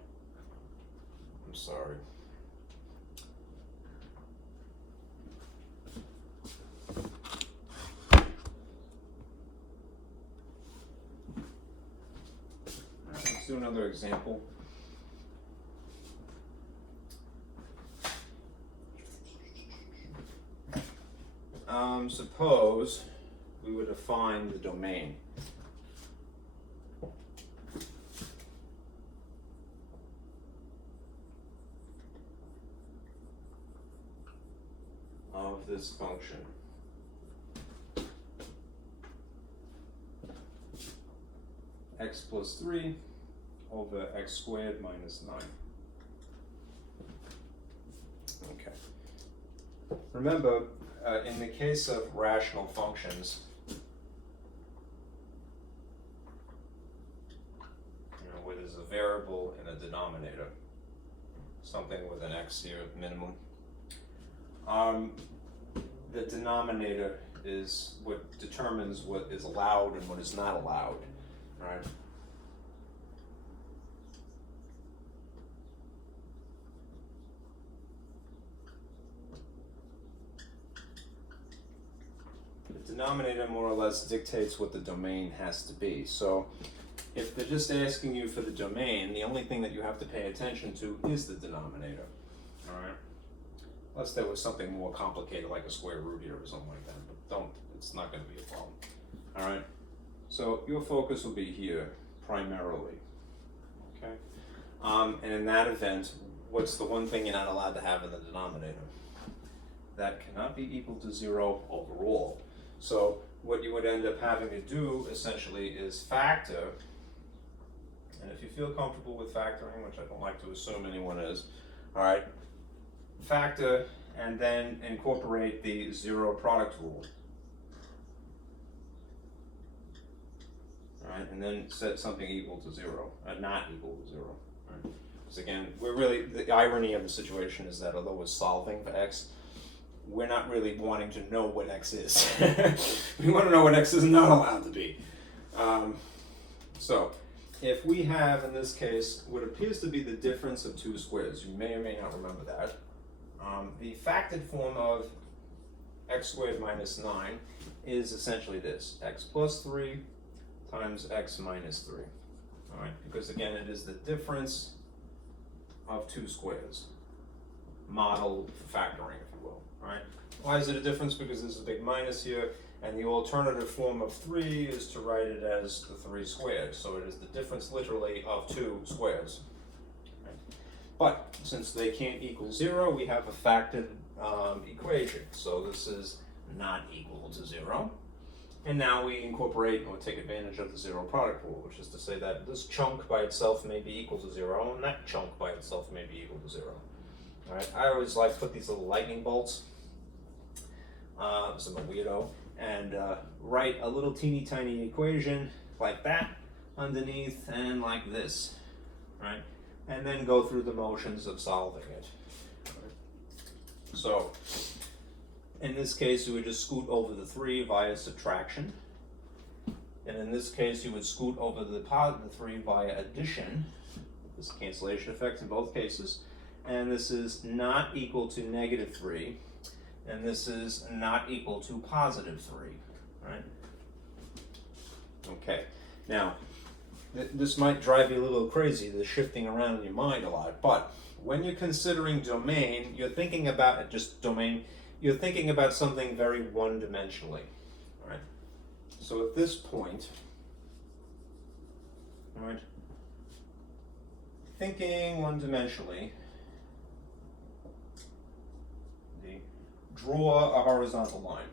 I'm sorry. Let's do another example. Suppose we were to find the domain. Of this function. X plus 3 over x squared minus 9. Okay. Remember, in the case of rational functions, where there's a variable and a denominator, something with an x here minimum, the denominator is what determines what is allowed and what is not allowed, right? The denominator more or less dictates what the domain has to be. So if they're just asking you for the domain, the only thing that you have to pay attention to is the denominator, all right? Unless there was something more complicated like a square root here or something like that, but it's not going to be a problem, all right? So your focus will be here primarily, And in that event, what's the one thing you're not allowed to have in the denominator? That cannot be equal to 0 overall. So what you would end up having to do essentially is factor, and if you feel comfortable with factoring, which I don't like to assume anyone is, all right, factor and then incorporate the 0 product rule. All right, and then set something equal to 0, not equal to 0. Right? Because again, the irony of the situation is that although we're solving for x, we're not really wanting to know what x is. We want to know what x is not allowed to be. So if we have, in this case, what appears to be the difference of two squares, you may or may not remember that. The factored form of x squared minus 9 is essentially this, x plus 3 times x minus 3. All right, because again, it is the difference of two squares, modeled for factoring, if you will. All right. Why is it a difference? Because there's a big minus here, and the alternative form of 3 is to write it as the 3 squared. So it is the difference literally of two squares. Right. But since they can't equal 0, we have a factored equation. So this is not equal to 0. And now we incorporate or take advantage of the 0 product rule, which is to say that this chunk by itself may be equal to 0, and that chunk by itself may be equal to 0. All right, I always like to put these little lightning bolts, because I'm a weirdo, and write a little teeny tiny equation like that underneath and like this, right? And then go through the motions of solving it. Right? So, in this case, you would just scoot over the 3 via subtraction. And in this case, you would scoot over the 3 via addition. This cancellation effect in both cases. And this is not equal to negative 3. And this is not equal to positive 3. Right? Okay. Now, this might drive you a little crazy, the shifting around in your mind a lot. But when you're considering domain, you're thinking about just domain. You're thinking about something very one-dimensionally, all right? So at this point, all right, thinking one-dimensionally, draw a horizontal line.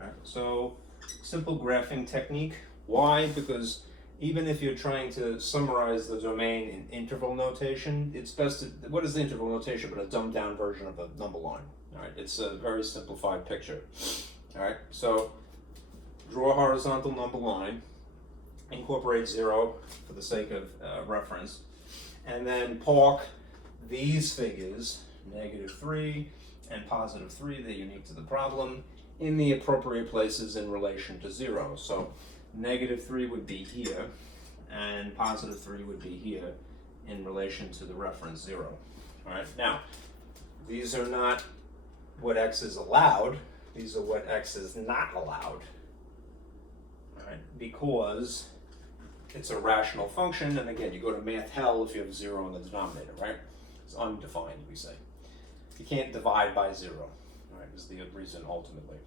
All right, so simple graphing technique. Why? Because even if you're trying to summarize the domain in interval notation, it's best to, what is the interval notation but a dumbed down version of a number line? All right, it's a very simplified picture. All right, so draw a horizontal number line, incorporate 0 for the sake of reference, and then park these figures, negative 3 and positive 3, they're unique to the problem, in the appropriate places in relation to 0. So negative 3 would be here, and positive 3 would be here in relation to the reference 0. All right, now, these are not what x is allowed, these are what x is not allowed. All right, because it's a rational function, and again, you go to math hell if you have 0 in the denominator, right? It's undefined, we say. You can't divide by 0, all right, is the reason ultimately.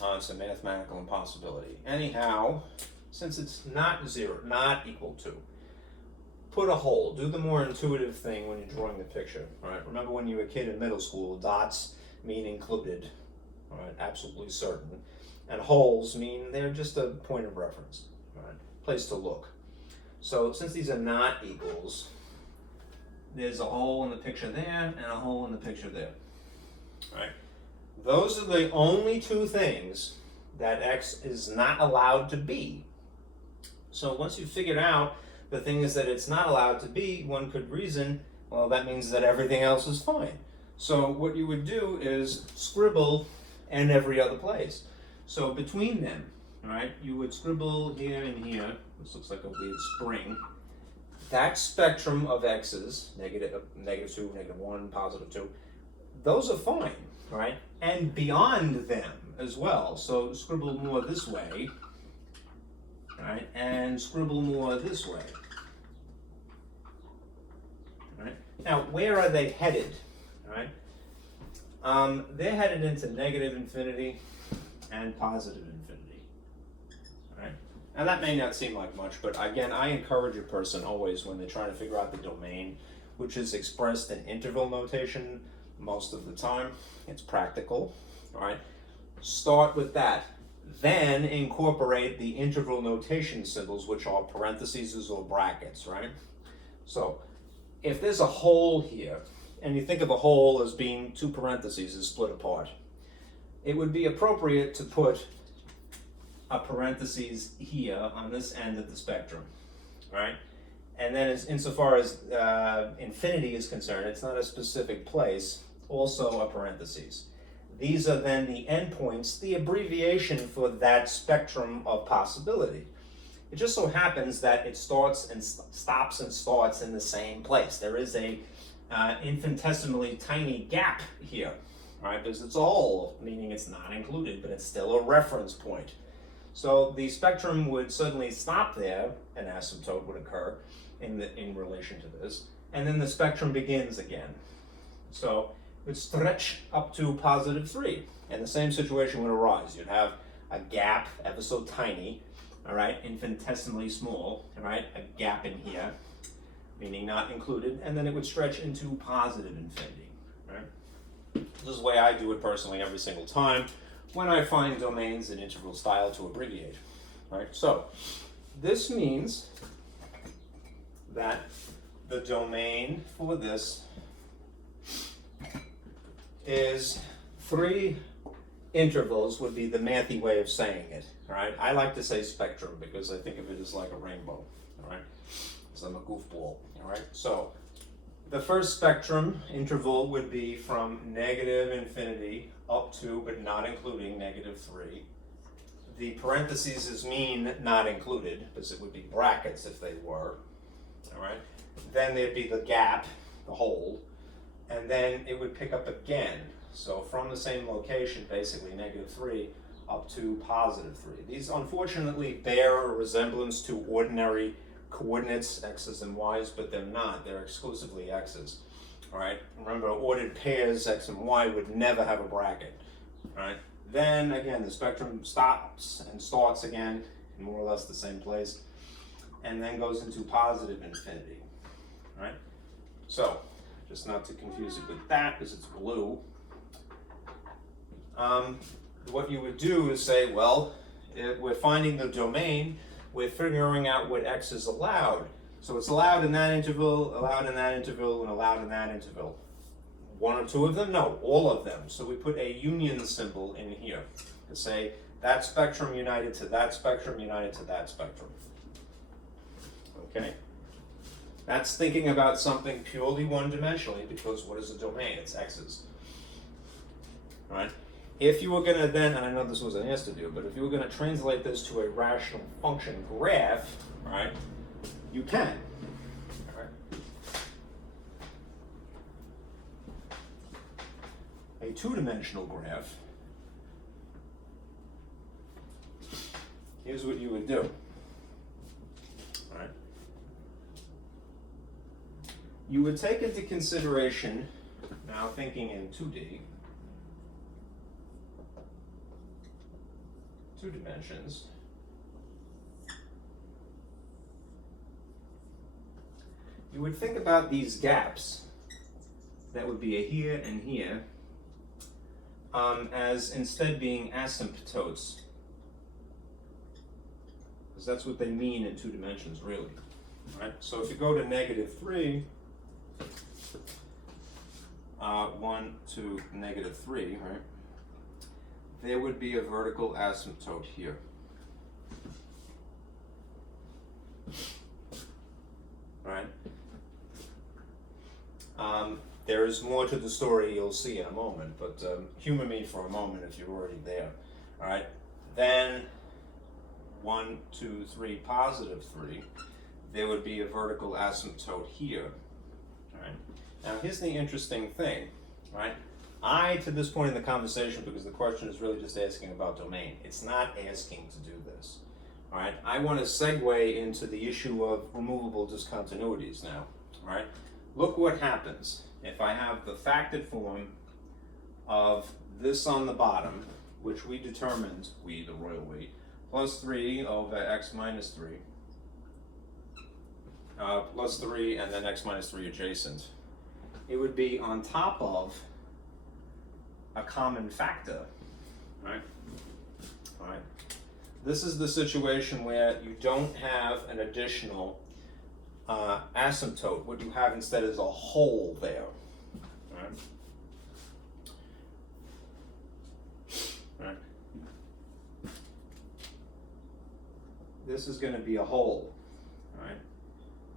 It's a mathematical impossibility. Anyhow, since it's not 0, not equal to, put a hole. Do the more intuitive thing when you're drawing the picture. All right. Remember when you were a kid in middle school, dots mean included. All right, absolutely certain, and holes mean they're just a point of reference. All right, place to look. So since these are not equals, there's a hole in the picture there and a hole in the picture there. All right. Those are the only two things that x is not allowed to be. So once you've figured out the things that it's not allowed to be, one could reason, well, that means that everything else is fine. So what you would do is scribble in every other place. So between them, all right, you would scribble here and here. This looks like a weird spring. That spectrum of x's, negative 2, negative 1, positive 2, those are fine. Right, and beyond them as well. So scribble more this way, right, and scribble more this way. Right. Now, where are they headed? Right, they're headed into negative infinity and positive infinity. Right, And that may not seem like much, but again, I encourage a person always when they're trying to figure out the domain, which is expressed in interval notation most of the time. It's practical, all right? Start with that. Then incorporate the interval notation symbols, which are parentheses or brackets, right? So if there's a hole here, and you think of a hole as being two parentheses split apart, it would be appropriate to put a parentheses here on this end of the spectrum, right? And then insofar as infinity is concerned, it's not a specific place, also a parentheses. These are then the endpoints, the abbreviation for that spectrum of possibility. It just so happens that it starts and stops and starts in the same place. There is a infinitesimally tiny gap here, right? Because it's all, meaning it's not included, but it's still a reference point. So the spectrum would suddenly stop there, an asymptote would occur in relation to this, and then the spectrum begins again. So it would stretch up to +3, and the same situation would arise. You'd have a gap, ever so tiny, all right, infinitesimally small, all right, a gap in here, meaning not included, and then it would stretch into positive infinity, right? This is the way I do it personally every single time when I find domains in interval style to abbreviate, right? So this means that the domain for this is 3 intervals would be the mathy way of saying it, all right? I like to say spectrum because I think of it as like a rainbow, all right? Because I'm a goofball, all right? So the first spectrum interval would be from -infinity up to, but not including, -3. The parentheses mean not included, because it would be brackets if they were, all right? Then there'd be the gap, the hole, and then it would pick up again. So from the same location, basically -3 up to +3. These unfortunately bear a resemblance to ordinary coordinates, x's and y's, but they're not. They're exclusively x's. All right. Remember, ordered pairs, x and y, would never have a bracket. All right. Then again, the spectrum stops and starts again in more or less the same place, and then goes into positive infinity. All right. So, just not to confuse it with that, because it's blue. What you would do is say, well, we're finding the domain, we're figuring out what x is allowed. So it's allowed in that interval, allowed in that interval, and allowed in that interval. 1 or 2 of them? No, all of them. So we put a union symbol in here to say that spectrum united to that spectrum united to that spectrum. Okay? That's thinking about something purely one-dimensionally, because what is a domain? It's x's. Right? If you were going to then, and I know this wasn't asked to do, but if you were going to translate this to a rational function graph, right, you can. All right? A two-dimensional graph, here's what you would do. All right? You would take into consideration, now thinking in 2D, 2 dimensions, you would think about these gaps that would be a here and here as instead being asymptotes, because that's what they mean in 2 dimensions, really. Right? So if you go to -3, 1 to -3, right? There would be a vertical asymptote here. Right? There is more to the story you'll see in a moment, but humor me for a moment if you're already there. All right? Then 1, 2, 3, +3, there would be a vertical asymptote here. All right? Now here's the interesting thing, right? To this point in the conversation, because the question is really just asking about domain, it's not asking to do this. All right, I want to segue into the issue of removable discontinuities now. All right, look what happens if I have the factored form of this on the bottom, which we determined, we, the royal we, plus 3 over x minus 3, plus 3 and then x minus 3 adjacent. It would be on top of a common factor, right? All right. This is the situation where you don't have an additional asymptote. What you have instead is a hole there. All right. Right. This is going to be a hole, right?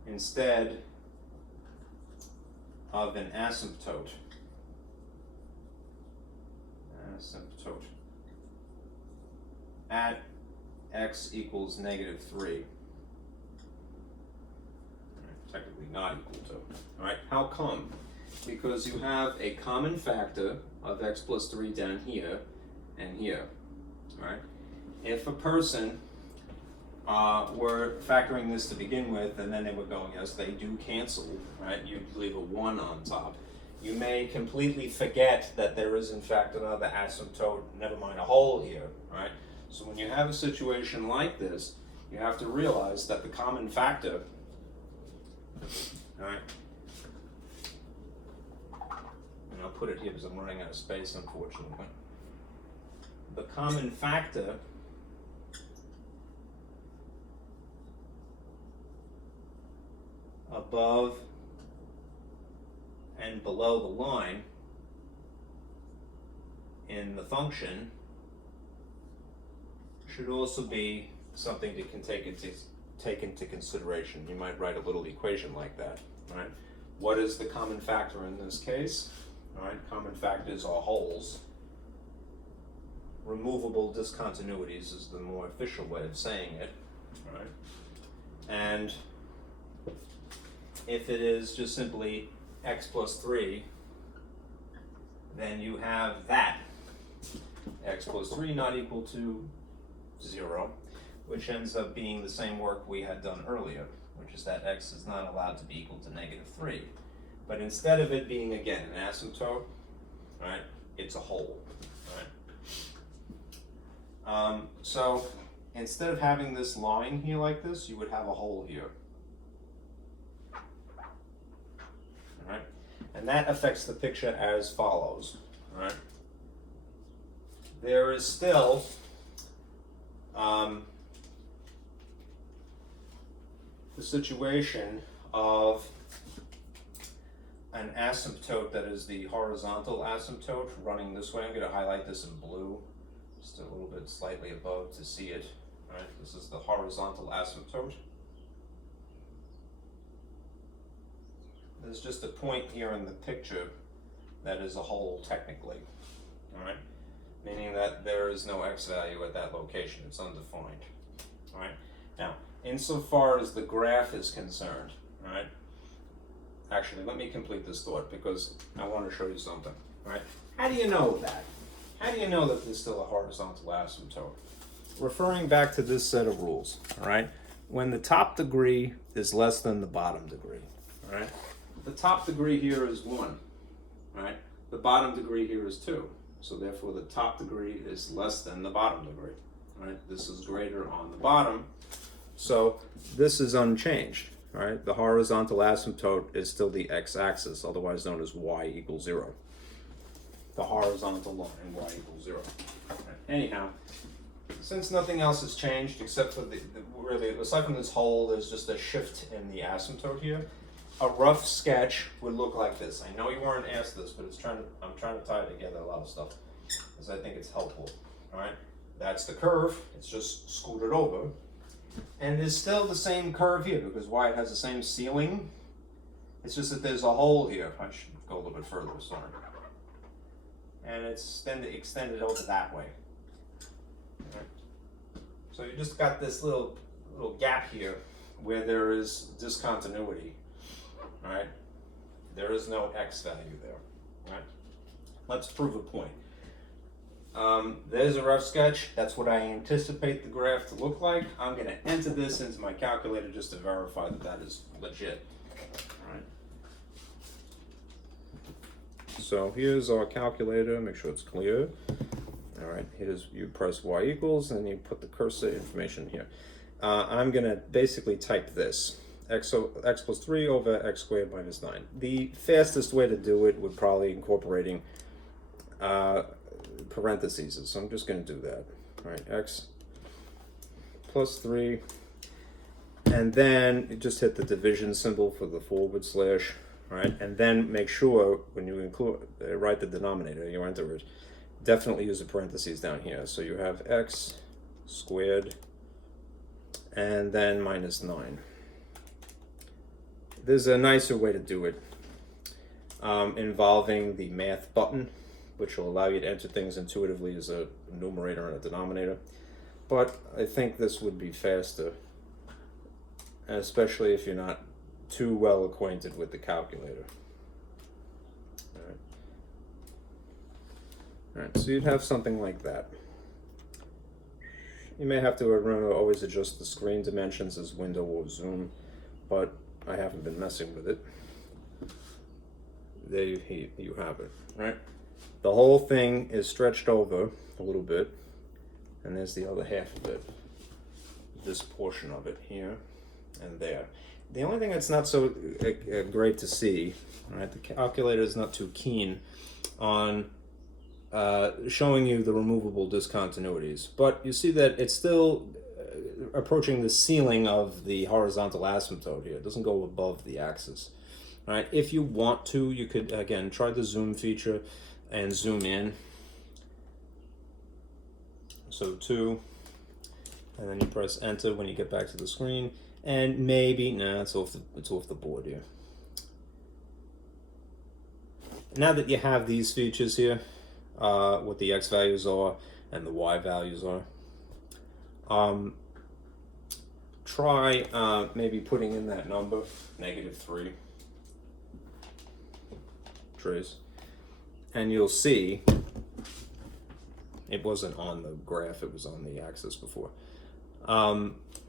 Instead of an asymptote. Asymptote. At x equals negative 3. Right, technically not equal to. All right, how come? Because you have a common factor of x plus 3 down here and here. All right. If a person were factoring this to begin with, and then they were going, yes, they do cancel, right? You'd leave a 1 on top. You may completely forget that there is, in fact, another asymptote, never mind a hole here, right? So when you have a situation like this, you have to realize that the common factor, all right, and I'll put it here because I'm running out of space, unfortunately. The common factor above and below the line in the function should also be something to take into consideration. You might write a little equation like that, right? What is the common factor in this case? All right, common factors are holes. Removable discontinuities is the more official way of saying it, right? And if it is just simply x plus 3, then you have that x plus 3 not equal to 0, which ends up being the same work we had done earlier, which is that x is not allowed to be equal to negative 3. But instead of it being, again, an asymptote, right, it's a hole, right? So instead of having this line here like this, you would have a hole here. All right? And that affects the picture as follows. All right? There is still the situation of an asymptote that is the horizontal asymptote running this way. I'm going to highlight this in blue, just a little bit slightly above to see it. All right? This is the horizontal asymptote. There's just a point here in the picture that is a hole technically, all right? Meaning that there is no x value at that location, it's undefined, all right? Now, insofar as the graph is concerned, all right? Actually, let me complete this thought because I want to show you something, all right? How do you know that? How do you know that there's still a horizontal asymptote? Referring back to this set of rules, all right? When the top degree is less than the bottom degree, all right? The top degree here is 1, right? The bottom degree here is 2. So therefore the top degree is less than the bottom degree, right? This is greater on the bottom. So this is unchanged, right? The horizontal asymptote is still the x-axis, otherwise known as y equals 0. The horizontal line, y equals 0. Right. Anyhow, since nothing else has changed except for really, aside from this hole, there's just a shift in the asymptote here. A rough sketch would look like this. I know you weren't asked this, but I'm trying to tie together a lot of stuff because I think it's helpful. All right, that's the curve. It's just scooted over, and there's still the same curve here because it has the same ceiling. It's just that there's a hole here. I should go a little bit further. Sorry, and it's extended over that way. All right. So you just got this little gap here where there is discontinuity. All right, there is no x value there. All right, let's prove a point. There's a rough sketch. That's what I anticipate the graph to look like. I'm going to enter this into my calculator just to verify that that is legit. All right. So here's our calculator. Make sure it's clear. All right, here's, you press y equals, and you put the cursor information here. I'm gonna basically type this, x plus 3 over x squared minus 9. The fastest way to do it would probably incorporating parentheses, so I'm just gonna do that. All right, x plus 3, and then just hit the division symbol for the forward slash, right? And then make sure when you include write the denominator, you enter it, definitely use the parentheses down here. So you have x squared and then minus 9. There's a nicer way to do it involving the math button, which will allow you to enter things intuitively as a numerator and a denominator. But I think this would be faster, especially if you're not too well acquainted with the calculator. All right, so you'd have something like that. You may have to remember always adjust the screen dimensions as window or zoom, but I haven't been messing with it. There you have it, right? The whole thing is stretched over a little bit, and there's the other half of it, this portion of it here and there. The only thing that's not so great to see, right? The calculator is not too keen on showing you the removable discontinuities, but you see that it's still approaching the ceiling of the horizontal asymptote here. It doesn't go above the axis. All right, if you want to, you could again try the zoom feature and zoom in. So 2, and then you press enter when you get back to the screen, and maybe it's off the board here. Now that you have these features here, what the x values are and the y values are, try maybe putting in that number, -3, trace, and you'll see it wasn't on the graph, it was on the axis before.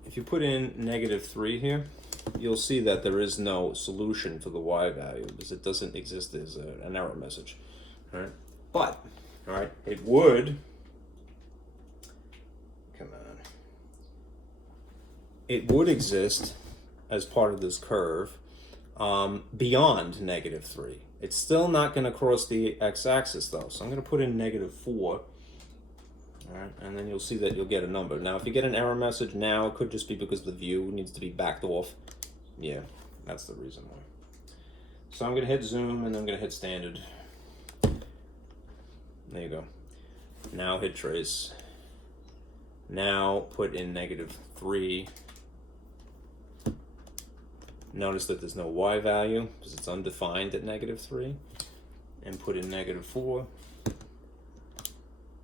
If you put in -3 here, you'll see that there is no solution for the y value because it doesn't exist as an error message. All right? But, all right, it would, come on, it would exist as part of this curve beyond -3. It's still not going to cross the x-axis though, so I'm going to put in -4. All right, and then you'll see that you'll get a number. Now, if you get an error message now, it could just be because the view needs to be backed off. Yeah, that's the reason why. So I'm going to hit zoom, and I'm going to hit standard. There you go. Now hit trace. Now put in -3. Notice that there's no y value because it's undefined at -3. And put in -4.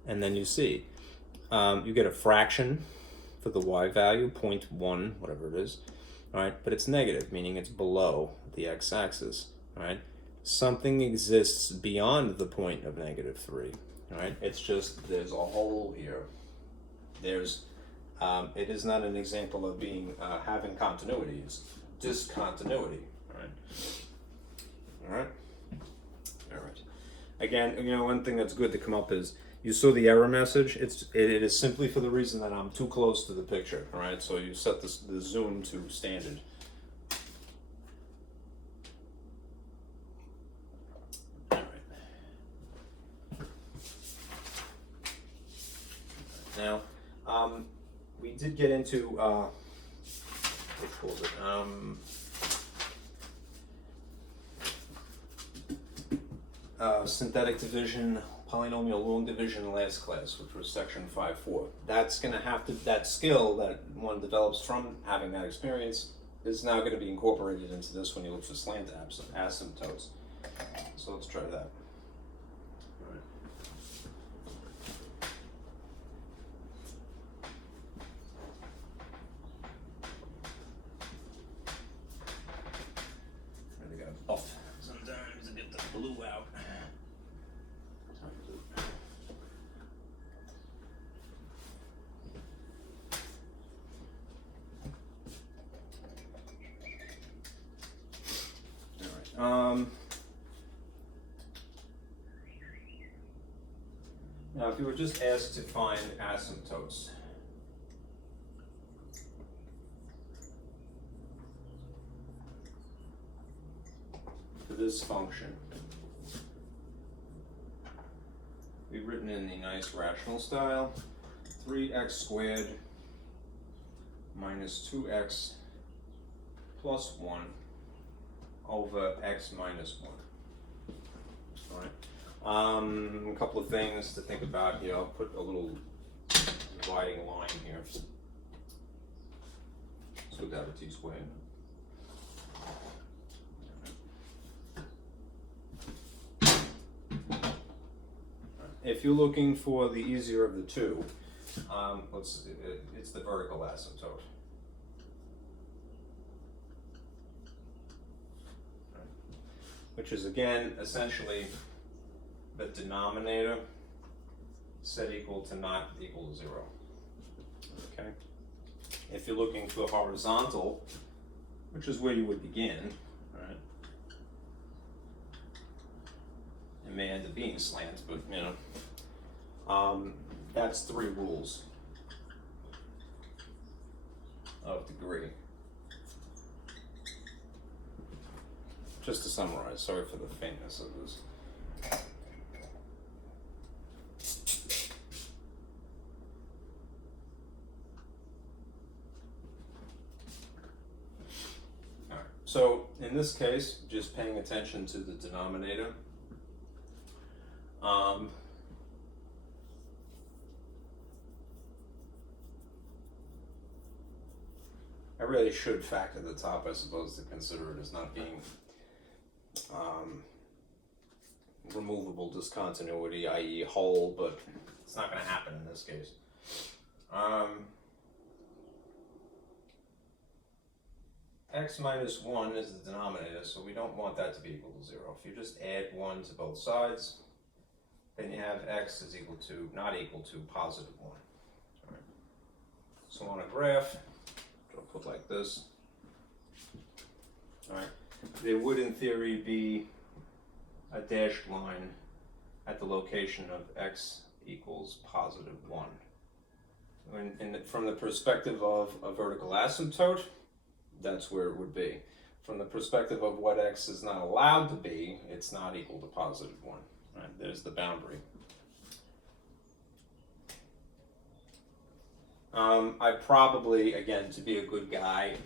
And then you see, you get a fraction for the y value, 0.1, whatever it is, all right? But it's negative, meaning it's below the x-axis, all right? Something exists beyond the point of -3, all right? It's just, there's a hole here. There's, it is not an example of being, having continuity, it's discontinuity, all right? All right? All right. Again, you know, one thing that's good to come up is, you saw the error message. It is simply for the reason that I'm too close to the picture. All right, so you set the zoom to standard. All right. Now, we did get into which was it? Synthetic division, polynomial long division last class, which was section 5.4. That's going to have to, that skill that one develops from having that experience is now going to be incorporated into this when you look for slant asymptotes. So let's try that. All right. I got buff sometimes to get the blue out. Now, if you were just asked to find asymptotes, for this function, we've written in the nice rational style, 3x squared minus 2x plus 1 over x minus 1. All right. A couple of things to think about here. I'll put a little dividing line here. So we've got a t squared. If you're looking for the easier of the two, it's the vertical asymptote. Which is again essentially the denominator set equal to not equal to 0. Okay. If you're looking for horizontal, which is where you would begin, right? It may end up being slant, but you know, that's 3 rules of degree. Just to summarize, sorry for the faintness of this. All right. So in this case, just paying attention to the denominator. I really should factor the top, I suppose, to consider it as not being removable discontinuity, i.e. whole, but it's not going to happen in this case. X minus 1 is the denominator, so we don't want that to be equal to 0. If you just add 1 to both sides, then you have x is equal to, not equal to, positive 1. All right. So on a graph, I'll put like this. All right. There would, in theory, be a dashed line at the location of x equals positive 1. And from the perspective of a vertical asymptote, that's where it would be. From the perspective of what x is not allowed to be, it's not equal to positive 1. Right, there's the boundary. I probably, again, to be a good guy,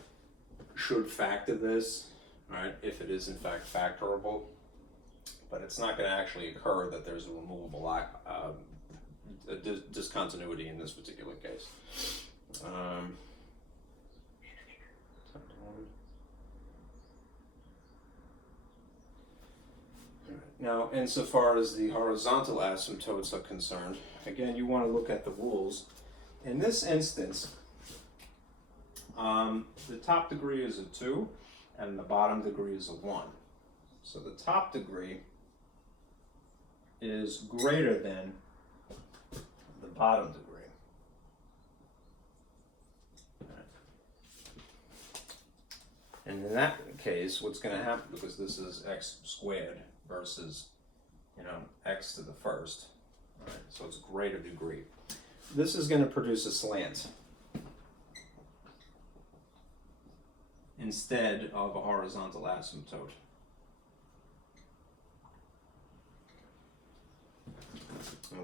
should factor this, right, if it is in fact factorable. But it's not going to actually occur that there's a removable discontinuity in this particular case. Now, insofar as the horizontal asymptotes are concerned, again, you want to look at the rules. In this instance, the top degree is a 2, and the bottom degree is a 1. So the top degree is greater than the bottom degree. And in that case, what's going to happen, because this is x squared versus, x to the first, right? So it's greater degree. This is going to produce a slant instead of a horizontal asymptote.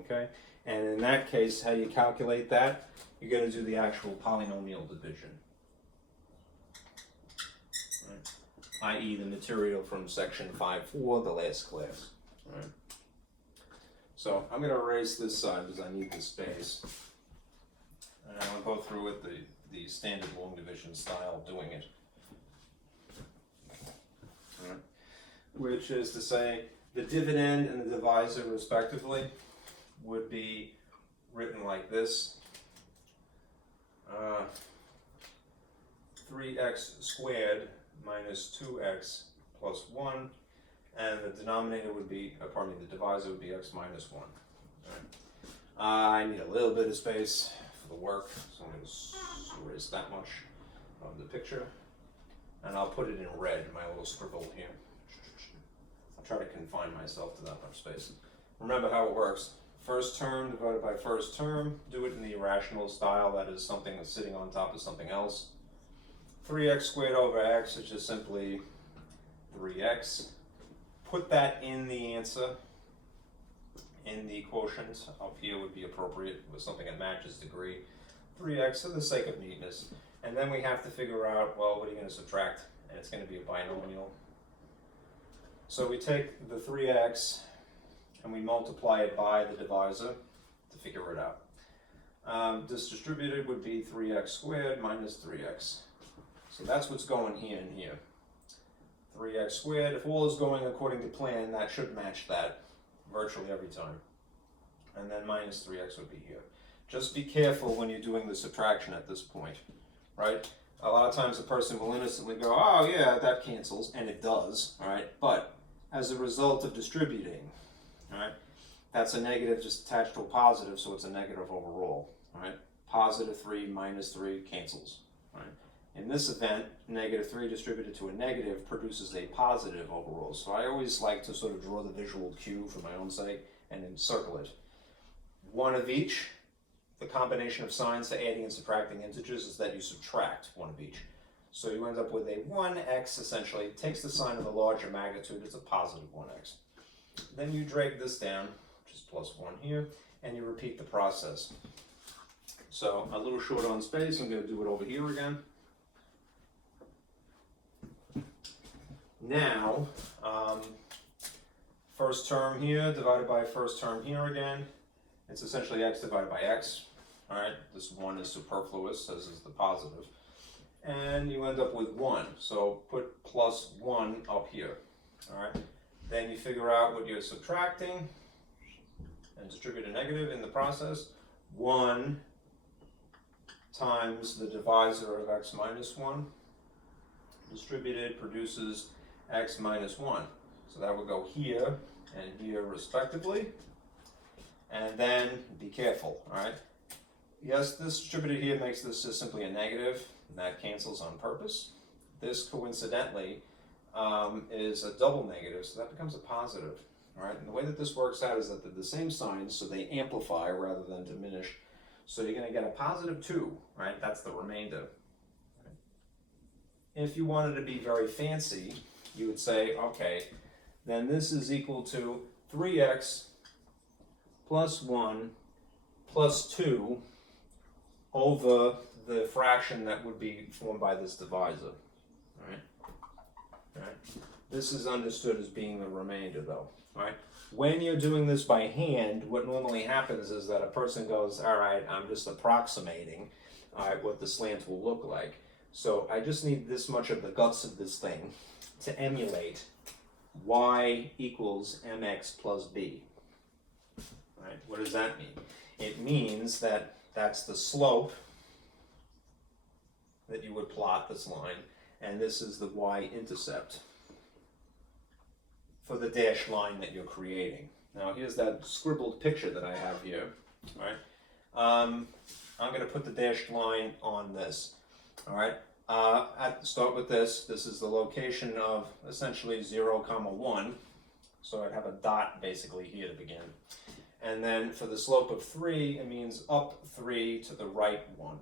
Okay, and in that case, how do you calculate that? You're going to do the actual polynomial division, right? I.e. the material from section 5.4, the last class. Right? So I'm going to erase this side because I need the space. And I'll go through it the standard long division style doing it. All right. Which is to say the dividend and the divisor respectively would be written like this. 3x squared minus 2x plus 1, and the denominator would be, the divisor would be x minus 1. Right. I need a little bit of space for the work, so I'm going to erase that much of the picture, and I'll put it in red, my little scribble here. I'll try to confine myself to that much space. Remember how it works. first term divided by first term. Do it in the irrational style, that is something that's sitting on top of something else. 3x squared over x is just simply 3x. Put that in the answer, in the quotient. Up here would be appropriate with something that matches degree. 3x for the sake of neatness. And then we have to figure out, well, what are you going to subtract? And it's going to be a binomial. So we take the 3x and we multiply it by the divisor to figure it out. This distributed would be 3x squared minus 3x. So that's what's going here and here. 3x squared, if all is going according to plan, that should match that virtually every time. And then minus 3x would be here. Just be careful when you're doing the subtraction at this point, right? A lot of times a person will innocently go, oh yeah, that cancels, and it does, all right? But as a result of distributing, all right, that's a negative just attached to a positive, so it's a negative overall, all right? Positive 3 minus 3 cancels, all right? In this event, negative 3 distributed to a negative produces a positive overall. So I always like to sort of draw the visual cue for my own sake and then circle it. One of each. The combination of signs to adding and subtracting integers is that you subtract one of each. So you end up with a 1x essentially. It takes the sign of the larger magnitude, it's a positive 1x. Then you drag this down, which is plus 1 here, and you repeat the process. So a little short on space, I'm going to do it over here again. Now, first term here divided by first term here again. It's essentially x divided by x. All right, this 1 is superfluous, as is the positive. And you end up with 1. So put plus 1 up here. All right. Then you figure out what you're subtracting and distribute a negative in the process. 1 times the divisor of x minus 1 distributed produces x minus 1. So that would go here and here respectively. And then be careful, all right? Yes, this distributed here makes this just simply a negative, and that cancels on purpose. This coincidentally is a double negative, so that becomes a positive, all right? And the way that this works out is that they're the same signs, so they amplify rather than diminish. So you're gonna get a positive 2, right? That's the remainder. If you wanted to be very fancy, you would say, okay, then this is equal to 3x plus 1 plus 2 over the fraction that would be formed by this divisor. All right? All right. This is understood as being the remainder, though. All right? When you're doing this by hand, what normally happens is that a person goes, all right, I'm just approximating what the slant will look like. So I just need this much of the guts of this thing to emulate y equals mx plus b. Right? What does that mean? It means that that's the slope that you would plot this line, and this is the y-intercept for the dashed line that you're creating. Now here's that scribbled picture that I have here. All right? I'm going to put the dashed line on this. All right? Start with this. This is the location of essentially 0, 1. So I'd have a dot basically here to begin. And then for the slope of 3, it means up 3 to the right 1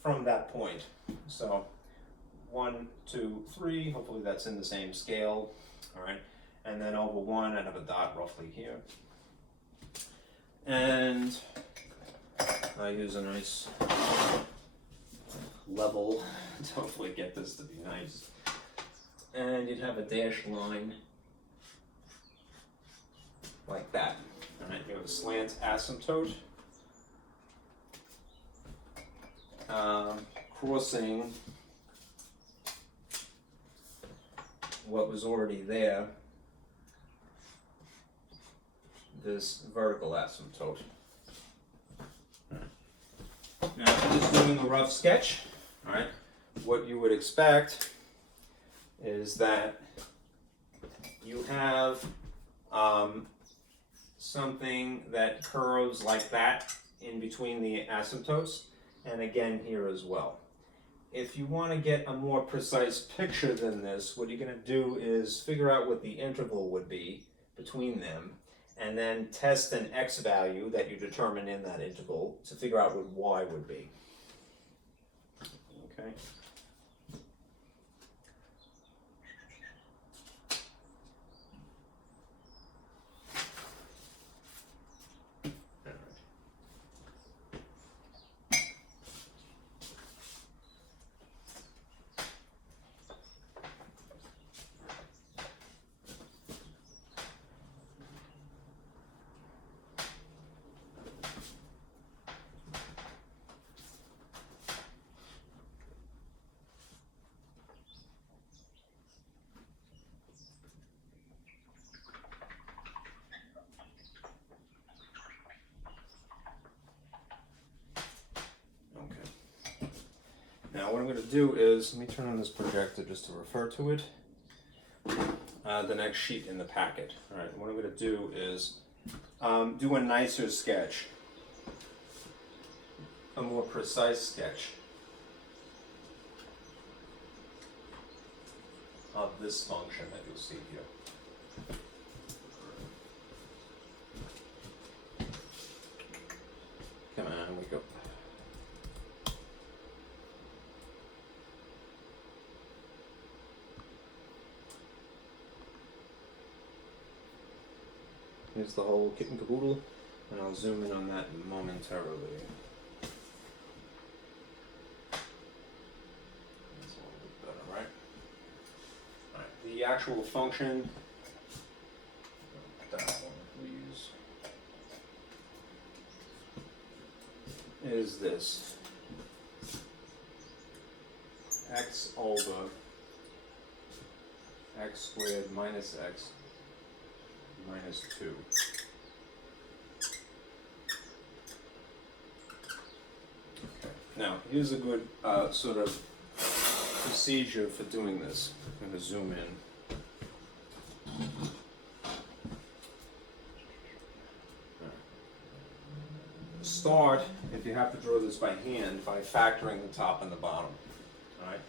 from that point. So 1, 2, 3, hopefully that's in the same scale. All right. And then over 1, I'd have a dot roughly here. And I use a nice level to hopefully get this to be nice. And you'd have a dashed line like that. All right, you have a slant asymptote crossing what was already there, this vertical asymptote. Now, just doing a rough sketch, all right, what you would expect is that you have something that curves like that in between the asymptotes, and again here as well. If you want to get a more precise picture than this, what you're going to do is figure out what the interval would be between them, and then test an x value that you determine in that interval to figure out what y would be. Okay. Now what I'm going to do is, let me turn on this projector just to refer to it. The next sheet in the packet. Alright, what I'm going to do is do a nicer sketch. A more precise sketch of this function that you'll see here. Come on, we go. Here's the whole kit and caboodle, and I'll zoom in on that momentarily. That's a little bit better, right? Alright, the actual function, that one please, is this. X over x squared minus x minus 2. Okay. Now, here's a good sort of procedure for doing this. I'm going to zoom in. Start, if you have to draw this by hand, by factoring the top and the bottom. All right.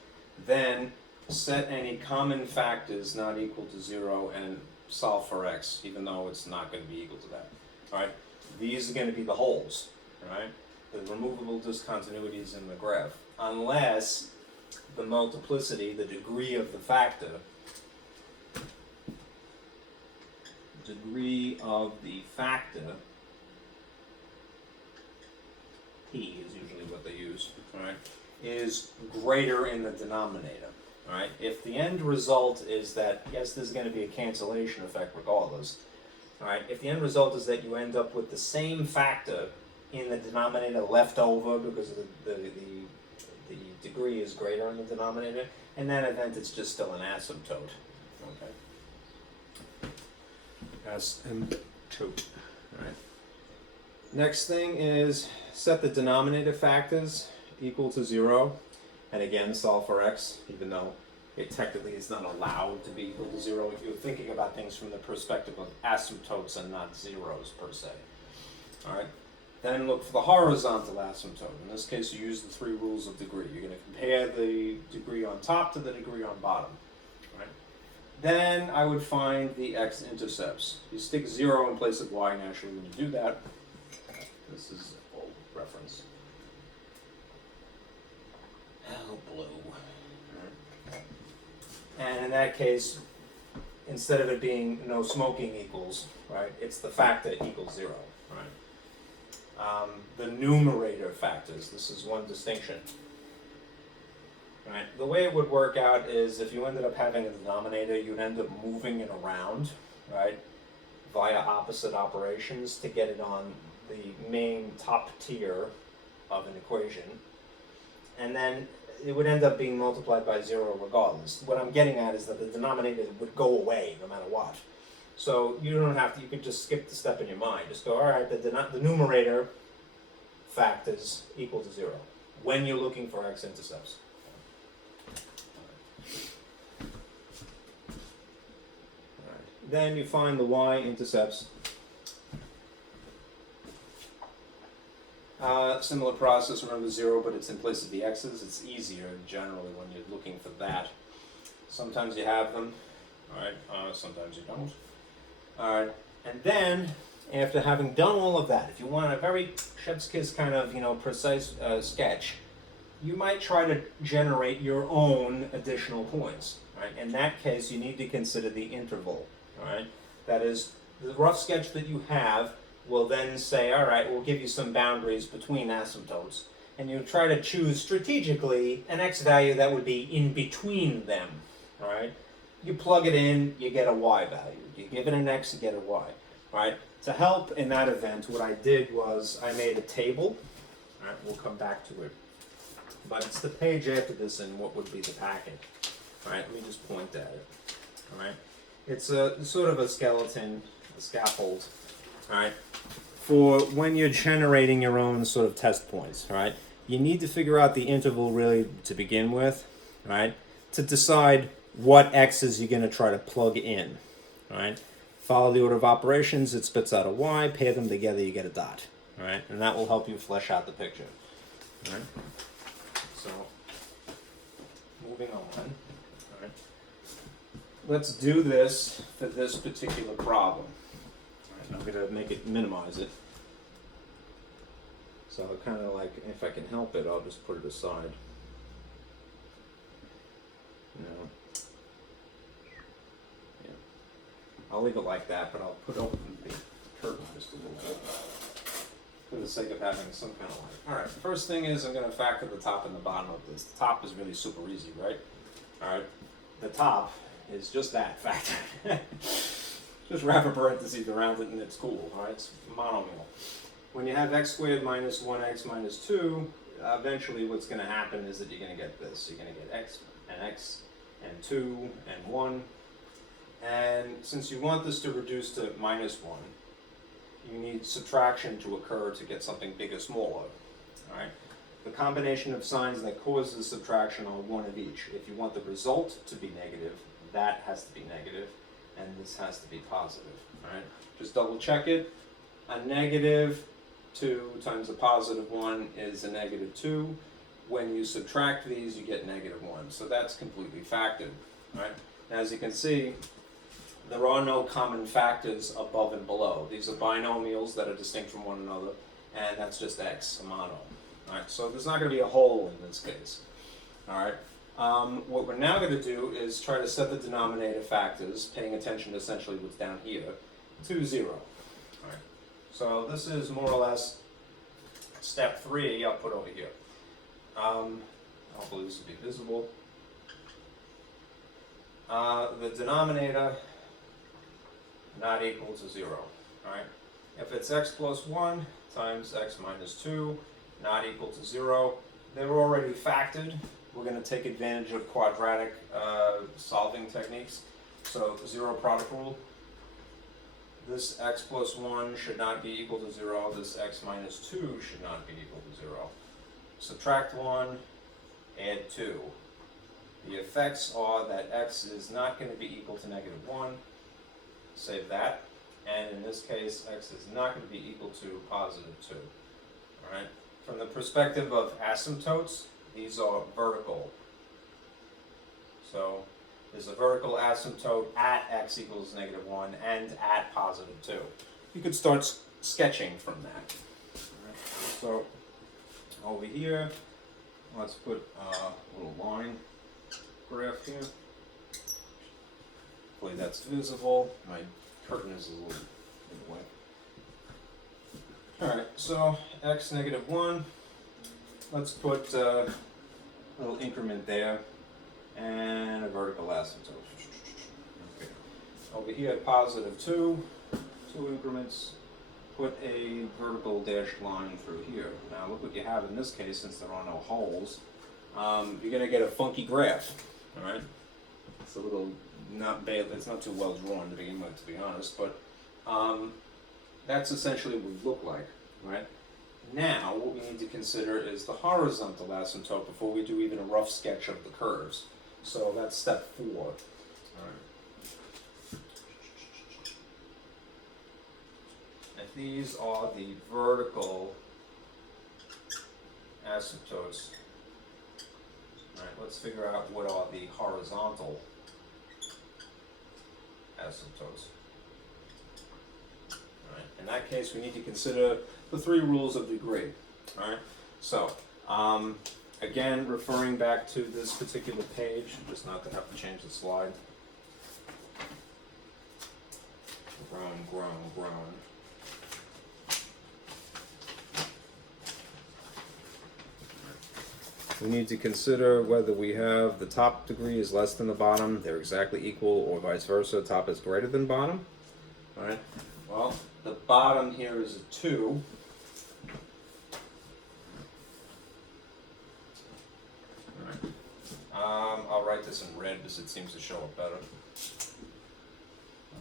Then set any common factors not equal to 0 and solve for x, even though it's not going to be equal to that. All right, these are going to be the holes, right? The removable discontinuities in the graph, unless the multiplicity, the degree of the factor, p is usually what they use, all right, is greater in the denominator. All right. If the end result is that, yes, there's going to be a cancellation effect regardless. All right. If the end result is that you end up with the same factor in the denominator left over because of the degree is greater in the denominator, in that event, it's just still an asymptote. Okay. Asymptote. All right. Next thing is set the denominator factors equal to 0. And again, solve for x, even though it technically is not allowed to be equal to 0 if you're thinking about things from the perspective of asymptotes and not zeros per se. All right. Then look for the horizontal asymptote. In this case, you use the 3 rules of degree. You're going to compare the degree on top to the degree on bottom. All right. Then I would find the x-intercepts. You stick 0 in place of y naturally when you do that. This is an old reference. Hell blue. And in that case, instead of it being no smoking equals, right, it's the factor equals 0, right? The numerator factors, this is one distinction. Right? The way it would work out is if you ended up having a denominator, you'd end up moving it around, right, via opposite operations to get it on the main top tier of an equation. And then it would end up being multiplied by 0 regardless. What I'm getting at is that the denominator would go away no matter what. So you don't have to, you could just skip the step in your mind. Just go, all right, the numerator factors equal to 0 when you're looking for x-intercepts. Then you find the y-intercepts. Similar process, remember 0, but it's in place of the x's. It's easier generally when you're looking for that. Sometimes you have them, alright, sometimes you don't. Alright, And then, after having done all of that, if you want a very chef's kiss kind of, precise sketch, you might try to generate your own additional points. Right? In that case, you need to consider the interval. Right? That is, the rough sketch that you have will then say, all right, we'll give you some boundaries between asymptotes. And you try to choose strategically an x value that would be in between them. All right? You plug it in, you get a y value. You give it an x, you get a y. All right? To help in that event, what I did was I made a table. All right, we'll come back to it. But it's the page after this in what would be the packet. All right, let me just point at it. All right? It's a sort of a skeleton, a scaffold. All right? For when you're generating your own sort of test points. All right? You need to figure out the interval really to begin with. All right? To decide what x's you're going to try to plug in. All right? Follow the order of operations, it spits out a y, pair them together, you get a dot. All right? And that will help you flesh out the picture. All right? So, moving on. All right? Let's do this for this particular problem. All right, I'm going to minimize it. So kind of like, if I can help it, I'll just put it aside. I'll leave it like that, but I'll put open the curtain just a little bit for the sake of having some kind of light. All right, first thing is I'm going to factor the top and the bottom of this. The top is really super easy, right? All right, the top is just that, factor. Just wrap a parentheses around it and it's cool, all right? It's monomial. When you have x squared minus 1x minus 2, eventually what's going to happen is that you're going to get this. You're going to get x and 2 and 1. And since you want this to reduce to minus 1, you need subtraction to occur to get something bigger, smaller. All right? The combination of signs that causes subtraction are one of each. If you want the result to be negative, that has to be negative, and this has to be positive. All right? Just double check it. A negative 2 times a positive 1 is a negative 2. When you subtract these, you get negative 1. So that's completely factored. All right? Now, as you can see, there are no common factors above and below. These are binomials that are distinct from one another, and that's just x, a mono. All right, so there's not going to be a hole in this case. All right. What we're now going to do is try to set the denominator factors, paying attention to essentially what's down here, to 0. All right. So this is more or less step 3. I'll put over here. Hopefully this will be visible. The denominator not equal to 0. All right. If it's x plus 1 times x minus 2 not equal to 0, they're already factored. We're going to take advantage of quadratic solving techniques. So 0 product rule. This x plus 1 should not be equal to 0. This x minus 2 should not be equal to 0. Subtract 1, add 2. The effects are that x is not going to be equal to negative 1. Save that. And in this case, x is not going to be equal to positive 2. All right. From the perspective of asymptotes, these are vertical. So there's a vertical asymptote at x equals negative 1 and at positive 2. You could start sketching from that. All right. So over here, let's put a little line graph here. Hopefully that's visible. My curtain is a little in the way. Alright, so x negative 1. Let's put a little increment there and a vertical asymptote. Okay. Over here at positive 2, 2 increments. Put a vertical dashed line through here. Now look what you have in this case, since there are no holes. You're going to get a funky graph. Alright? It's a little it's not too well drawn to begin with, to be honest, but that's essentially what it would look like. Right? Now, what we need to consider is the horizontal asymptote before we do even a rough sketch of the curves. So that's step 4. All right. If these are the vertical asymptotes, all right, let's figure out what are the horizontal asymptotes. In that case, we need to consider the three rules of degree. All right. So, again, referring back to this particular page, just not to have to change the slide. Grown. We need to consider whether we have the top degree is less than the bottom, they're exactly equal, or vice versa, top is greater than bottom. All right. Well, the bottom here is a 2. All right. I'll write this in red because it seems to show up better.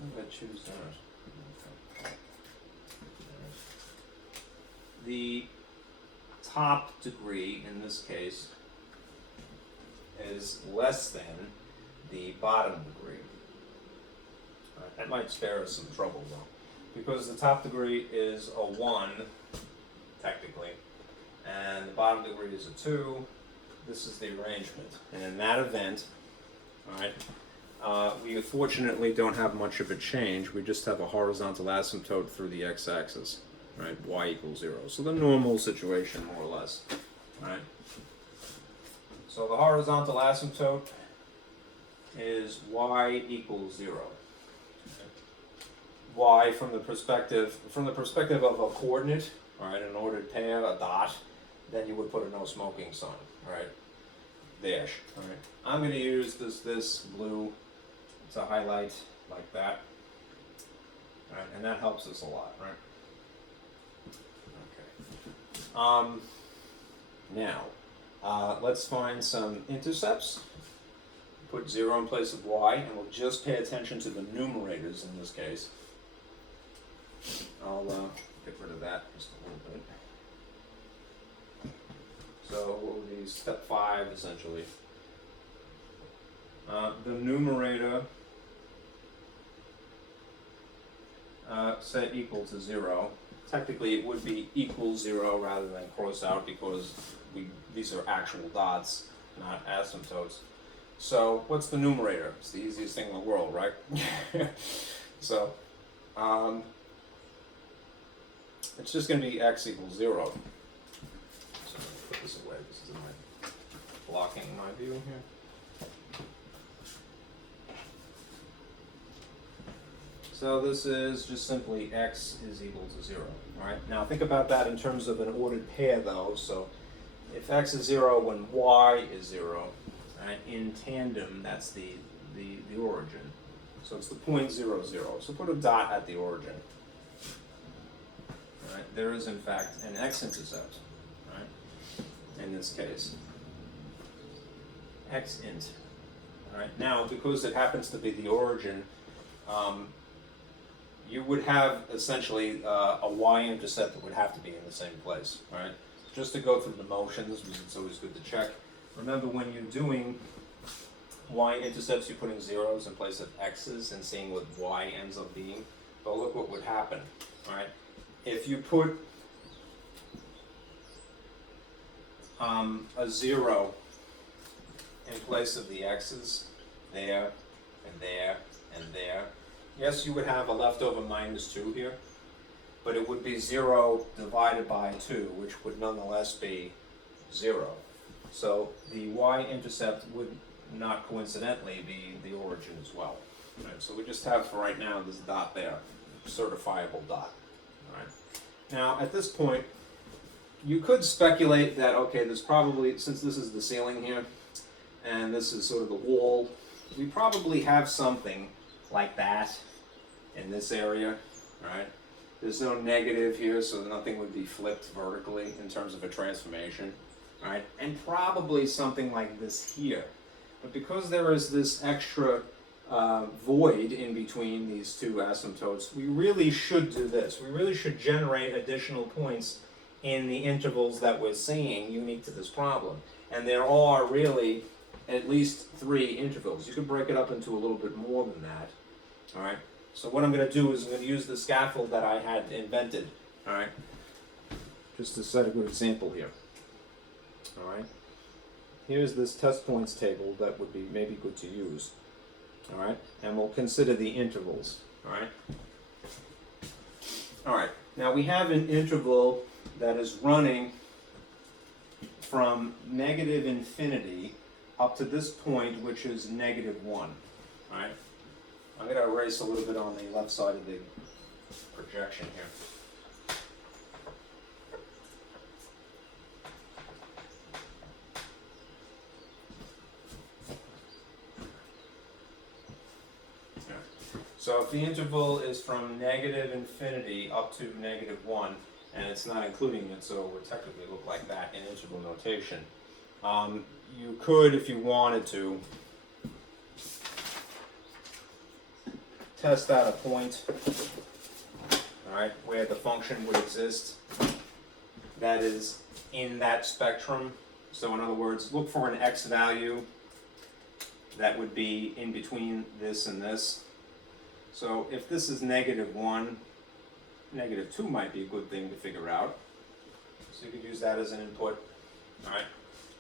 I'm going to choose that. Okay. The top degree, in this case, is less than the bottom degree. That might spare us some trouble, though, because the top degree is a 1, technically, and the bottom degree is a 2. This is the arrangement. And in that event, all right, we fortunately don't have much of a change. We just have a horizontal asymptote through the x-axis. Right, y equals 0. So the normal situation, more or less. Right. So the horizontal asymptote is y equals 0. Y from the perspective of a coordinate, all right, an ordered pair, a dot, then you would put a no smoking sign, all right, dash. All right. I'm going to use this blue to highlight like that, all right, and that helps us a lot, right? Now, let's find some intercepts. Put 0 in place of y, and we'll just pay attention to the numerators in this case. I'll get rid of that just a little bit. So what would be step 5, essentially? The numerator set equal to 0. Technically, it would be equal 0 rather than cross out because these are actual dots, not asymptotes. So, what's the numerator? It's the easiest thing in the world, right? So, it's just going to be x equals 0. So, I'm going to put this away. This is blocking my view here. So this is just simply x is equal to 0. All right. Now think about that in terms of an ordered pair, though. So if x is 0 when y is 0, right, in tandem, that's the origin. So it's the point 0, 0. So put a dot at the origin. All right. There is in fact an x-intercept, right? In this case, x-int. All right. Now because it happens to be the origin. You would have essentially a y-intercept that would have to be in the same place, right? Just to go through the motions, because it's always good to check. Remember, when you're doing y-intercepts, you're putting zeros in place of x's and seeing what y ends up being. But look what would happen, all right? If you put a 0 in place of the x's, there, and there, and there, yes, you would have a leftover -2 here, but it would be 0 divided by 2, which would nonetheless be 0. So the y-intercept would not coincidentally be the origin as well. Right? So we just have for right now this dot there, certifiable dot. All right. Now at this point, you could speculate that, okay, there's probably, since this is the ceiling here, and this is sort of the wall, we probably have something like that in this area, right? There's no negative here, so nothing would be flipped vertically in terms of a transformation, right? And probably something like this here. But because there is this extra void in between these two asymptotes, we really should do this. We really should generate additional points in the intervals that we're seeing unique to this problem. And there are really at least 3 intervals. You could break it up into a little bit more than that. All right. So what I'm going to do is I'm going to use the scaffold that I had invented. All right. Just to set a good example here. All right. Here's this test points table that would be maybe good to use. All right. And we'll consider the intervals. All right. All right, now we have an interval that is running from negative infinity up to this point, which is negative 1. All right, I'm going to erase a little bit on the left side of the projection here. So if the interval is from negative infinity up to negative 1, and it's not including it, so it would technically look like that in interval notation. You could, if you wanted to, test out a point, all right, where the function would exist that is in that spectrum. So in other words, look for an x value that would be in between this and this. So if this is negative 1, negative 2 might be a good thing to figure out. So you could use that as an input. All right.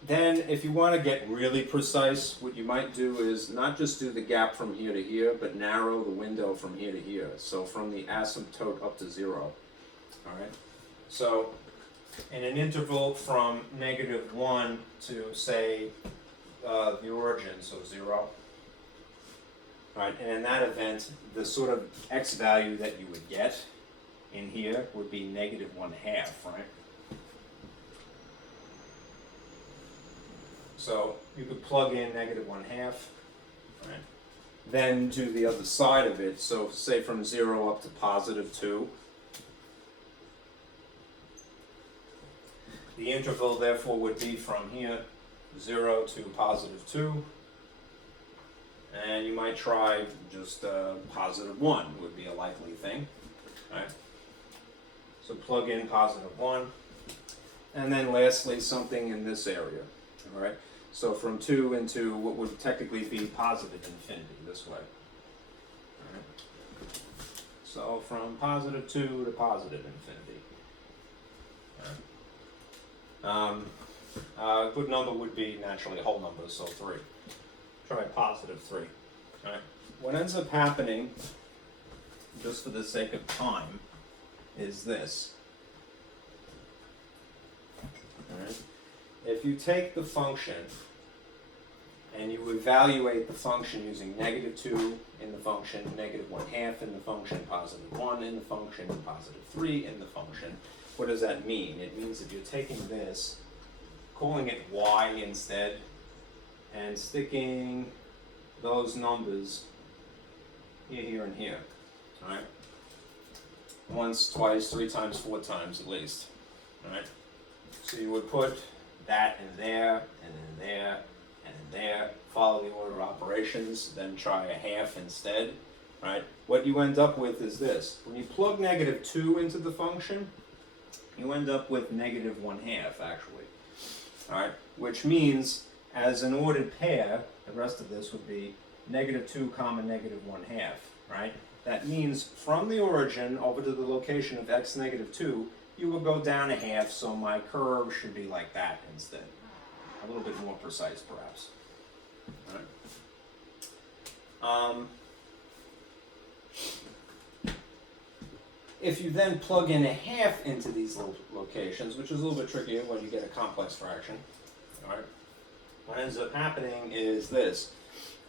Then if you want to get really precise, what you might do is not just do the gap from here to here, but narrow the window from here to here. So from the asymptote up to 0. All right. So in an interval from negative 1 to, say, the origin, so 0. All right, and in that event, the sort of x value that you would get in here would be negative 1/2, right? So you could plug in negative 1/2, right? Then do the other side of it, so say from 0 up to positive 2. The interval, therefore, would be from here, 0 to positive 2. And you might try just positive 1 would be a likely thing, right? So plug in positive 1. And then lastly, something in this area, all right? So from 2 into what would technically be positive infinity this way. All right? So from positive 2 to positive infinity. All right? A good number would be naturally whole numbers, so 3. Try positive 3. All right. What ends up happening, just for the sake of time, is this. All right. If you take the function and you evaluate the function using negative 2 in the function, negative 1/2 in the function, positive 1 in the function, positive 3 in the function, what does that mean? It means that you're taking this, calling it y instead, and sticking those numbers here, here, and here, all right? Once, twice, 3 times, 4 times at least, all right? So you would put that in there, and in there, and in there, follow the order of operations, then try a half instead, right? What you end up with is this. When you plug negative 2 into the function, you end up with negative 1/2, actually, all right? Which means, as an ordered pair, the rest of this would be negative 2 comma negative 1/2, right? That means from the origin over to the location of x negative 2, you will go down a half, so my curve should be like that instead. A little bit more precise, perhaps. All right. If you then plug in a half into these locations, which is a little bit trickier when you get a complex fraction, all right? What ends up happening is this.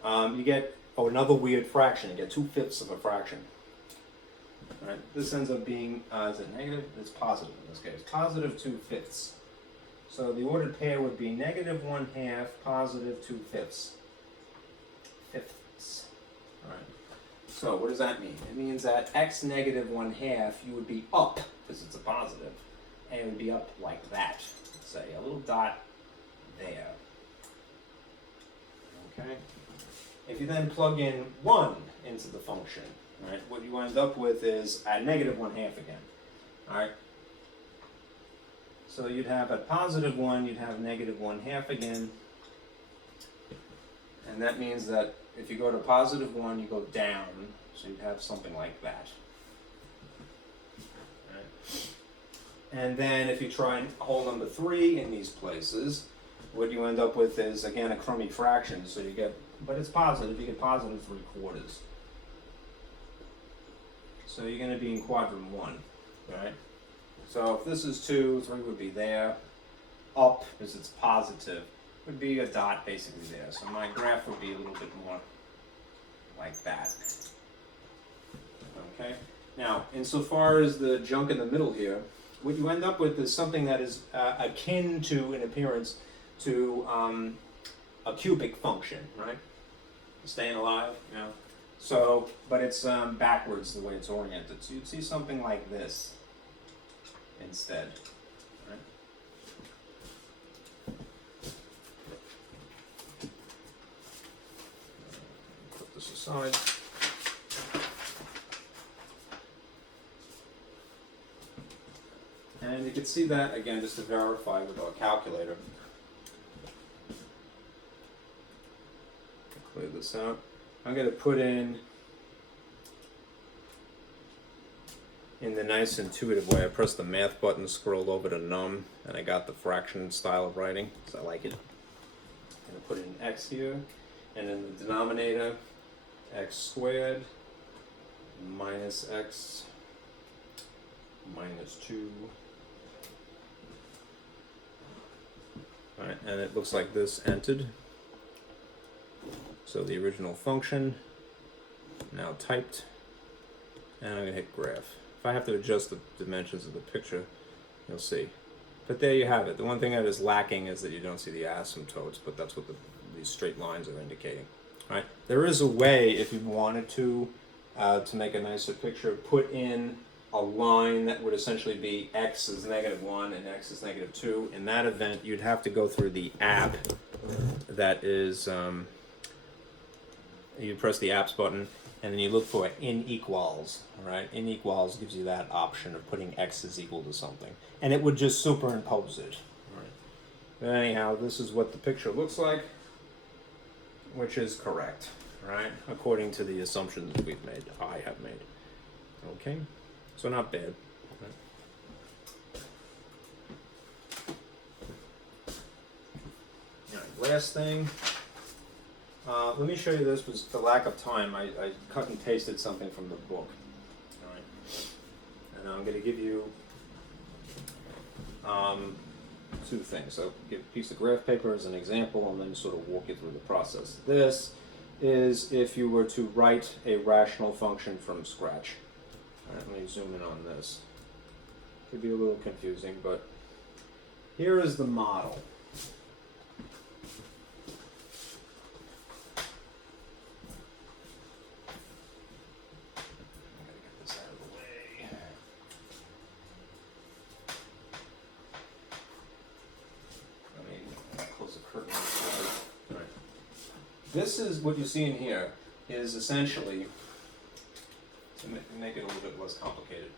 You get, another weird fraction. You get 2/5 of a fraction. All right? This ends up being, is it negative? It's positive in this case. Positive 2/5. So the ordered pair would be negative 1/2, positive 2/5. Fifths. All right. So what does that mean? It means that x negative 1/2, you would be up, because it's a positive, and it would be up like that. Say, a little dot there. Okay. If you then plug in 1 into the function, right, what you end up with is a negative 1/2 again. All right. So you'd have at positive 1, you'd have negative 1/2 again. And that means that if you go to positive 1, you go down. So you'd have something like that. All right. And then if you try whole number 3 in these places, what you end up with is, again, a crummy fraction. So you get, but it's positive, you get positive 3/4. So you're going to be in quadrant 1. right? So if this is 2, 3 would be there. Up, because it's positive, would be a dot basically there. So my graph would be a little bit more like that. Okay? Now, insofar as the junk in the middle here, what you end up with is something that is akin to, in appearance, to a cubic function, right? Staying alive, you know? So, but it's backwards the way it's oriented. So you'd see something like this instead, right? Put this aside. And you can see that, again, just to verify with our calculator. Clear this out. I'm going to put in the nice intuitive way. I press the math button, scroll over to num, and I got the fraction style of writing, so I like it. I'm going to put in x here, and in the denominator, x squared minus x minus 2. Alright, and it looks like this entered. So the original function, now typed, and I'm going to hit graph. If I have to adjust the dimensions of the picture, you'll see. But there you have it. The one thing that is lacking is that you don't see the asymptotes, but that's what these straight lines are indicating. All right. There is a way, if you wanted to make a nicer picture, put in a line that would essentially be x is -1 and x is -2. In that event, you'd have to go through the app that is, you press the apps button, and then you look for in equals, all right? In equals gives you that option of putting x is equal to something, and it would just superimpose it, all right? But anyhow, this is what the picture looks like, which is correct, right? According to the assumptions that we've made, I have made. Okay, so not bad. All right, last thing. Let me show you this. Was for lack of time, I cut and pasted something from the book. All right, and I'm going to give you 2 things. I'll give a piece of graph paper as an example, and then sort of walk you through the process. This is if you were to write a rational function from scratch. All right, let me zoom in on this. Could be a little confusing, but here is the model. This is what you see in here is essentially, to make it a little bit less complicated,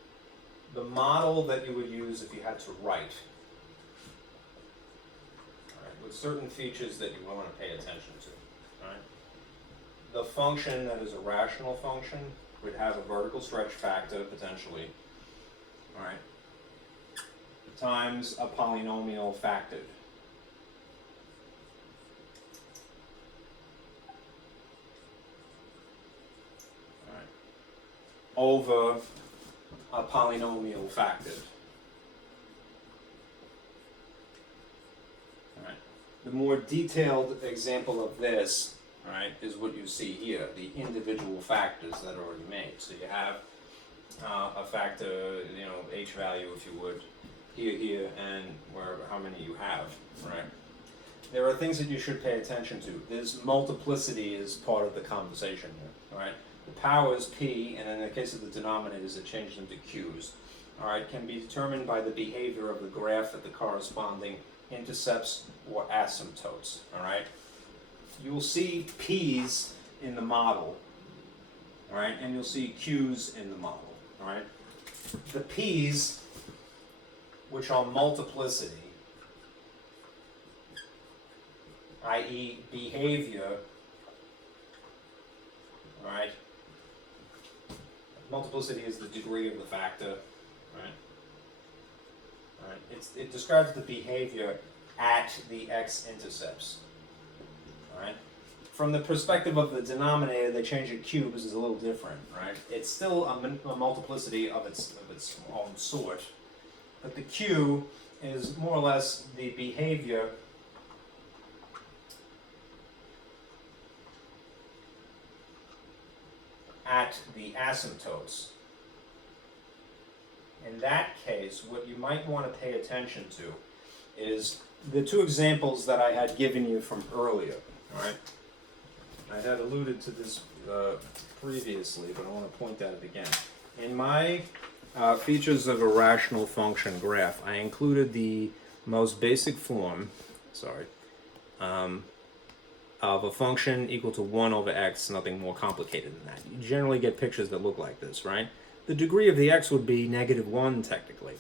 the model that you would use if you had to write, all right, with certain features that you want to pay attention to. All right? The function that is a rational function would have a vertical stretch factor, potentially, all right, times a polynomial factored. Over a polynomial factored. All right. The more detailed example of this, all right, is what you see here, the individual factors that are already made. So you have a factor, you know, h value, if you would, here, and wherever, how many you have, right? There are things that you should pay attention to. This multiplicity is part of the conversation here, all right? The powers p, and in the case of the denominators, it changed them to q's. All right, can be determined by the behavior of the graph at the corresponding intercepts or asymptotes. All right, you will see p's in the model. All right, and you'll see q's in the model. All right, the p's, which are multiplicity, i.e., behavior. All right. Multiplicity is the degree of the factor, right? All right. It describes the behavior at the x-intercepts, all right? from the perspective of the denominator, they change it cubes is a little different, right? It's still a multiplicity of its own sort, but the q is more or less the behavior at the asymptotes. In that case, what you might want to pay attention to is the two examples that I had given you from earlier, all right? I had alluded to this previously, but I want to point at it again. In my features of a rational function graph, I included the most basic form, of a function equal to 1 over x, nothing more complicated than that. You generally get pictures that look like this, right? The degree of the x would be -1 technically,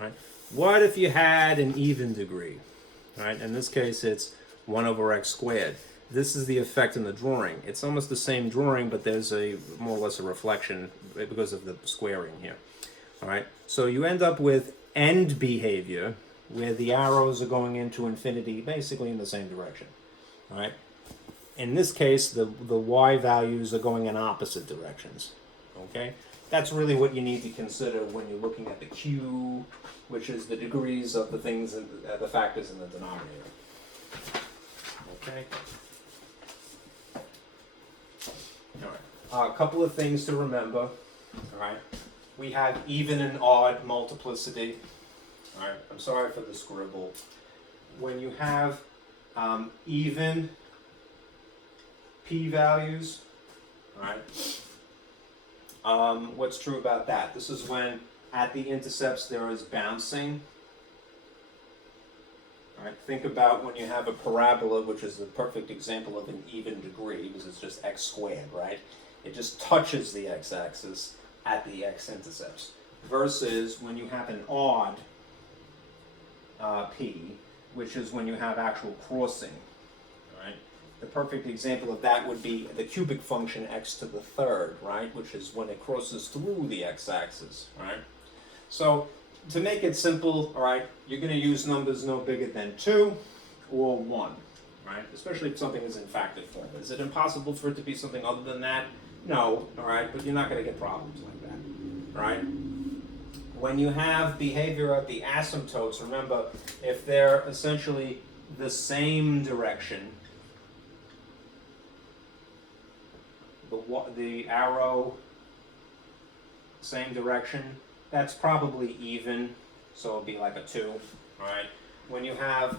right? What if you had an even degree, right? In this case, it's 1 over x squared. This is the effect in the drawing. It's almost the same drawing, but there's a more or less a reflection because of the squaring here, all right? So you end up with end behavior where the arrows are going into infinity, basically in the same direction, all right? In this case, the y values are going in opposite directions, okay? That's really what you need to consider when you're looking at the q, which is the degrees of the things, the factors in the denominator. Okay? All right. A couple of things to remember. All right. We have even and odd multiplicity. All right. I'm sorry for the scribble. When you have even p-values, all right. What's true about that? This is when at the intercepts there is bouncing. All right, think about when you have a parabola, which is the perfect example of an even degree, because it's just x squared, right? It just touches the x-axis at the x-intercepts. Versus when you have an odd p, which is when you have actual crossing. The perfect example of that would be the cubic function x to the third, right? Which is when it crosses through the x-axis, right? So to make it simple, all right, you're going to use numbers no bigger than 2 or 1, right? Especially if something is in factored form. Is it impossible for it to be something other than that? No, all right, but you're not going to get problems like that, all right? When you have behavior at the asymptotes, remember, if they're essentially the same direction, the arrow, same direction, that's probably even, so it'll be like a 2, all right? When you have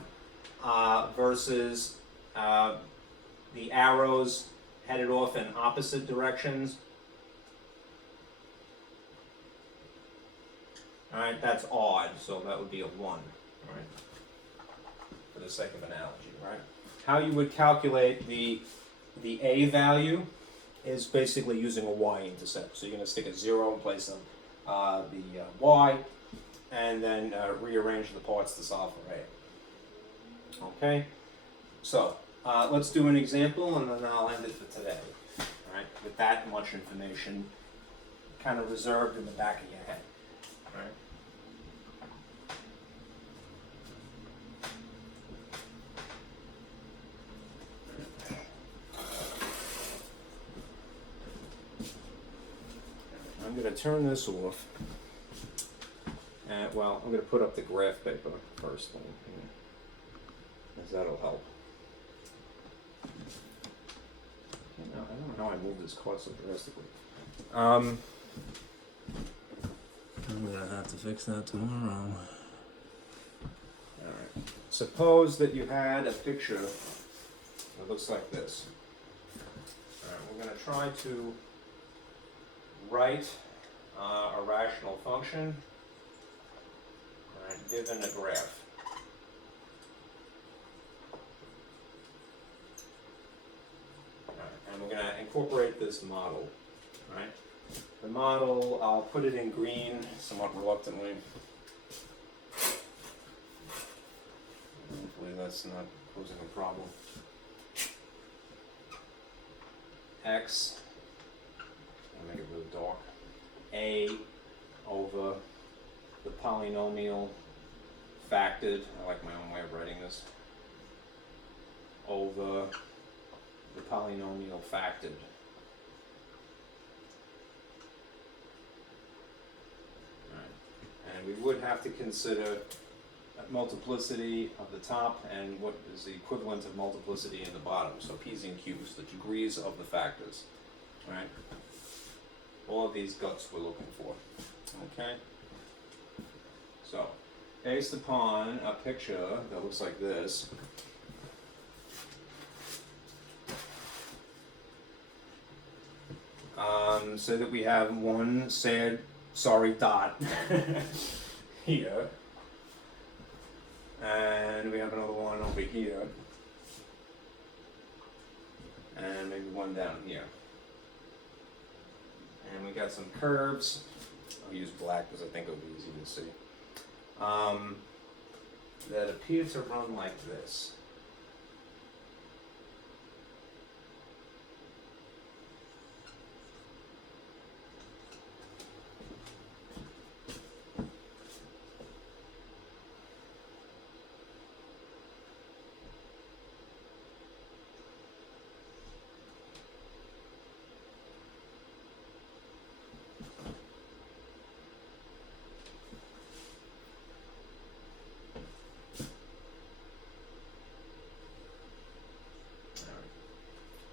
versus the arrows headed off in opposite directions, all right, that's odd, so that would be a 1, all right? For the sake of analogy, right? How you would calculate the a value is basically using a y-intercept. So you're going to stick a 0 in place of the y, and then rearrange the parts to solve for a. Okay? So let's do an example, and then I'll end it for today. All right? With that much information kind of reserved in the back of your head. All right? I'm going to turn this off. Well, I'm going to put up the graph paper first, because that'll help. I don't know how I moved this card so drastically. I'm gonna have to fix that tomorrow. Alright. Suppose that you had a picture that looks like this. Alright, we're going to try to write a rational function, alright, given a graph. Alright, and we're going to incorporate this model. Right? The model, I'll put it in green somewhat reluctantly. Hopefully that's not posing a problem. X, I'll make it really dark. A over the polynomial factored, I like my own way of writing this, over the polynomial factored. And we would have to consider multiplicity of the top and what is the equivalent of multiplicity in the bottom. So P's and Q's, the degrees of the factors. Right? All of these guts we're looking for. Okay? So, based upon a picture that looks like this, say that we have one sorry dot here, and we have another one over here, and maybe one down here. And we got some curves. I'll use black because I think it'll be easy to see. That appear to run like this.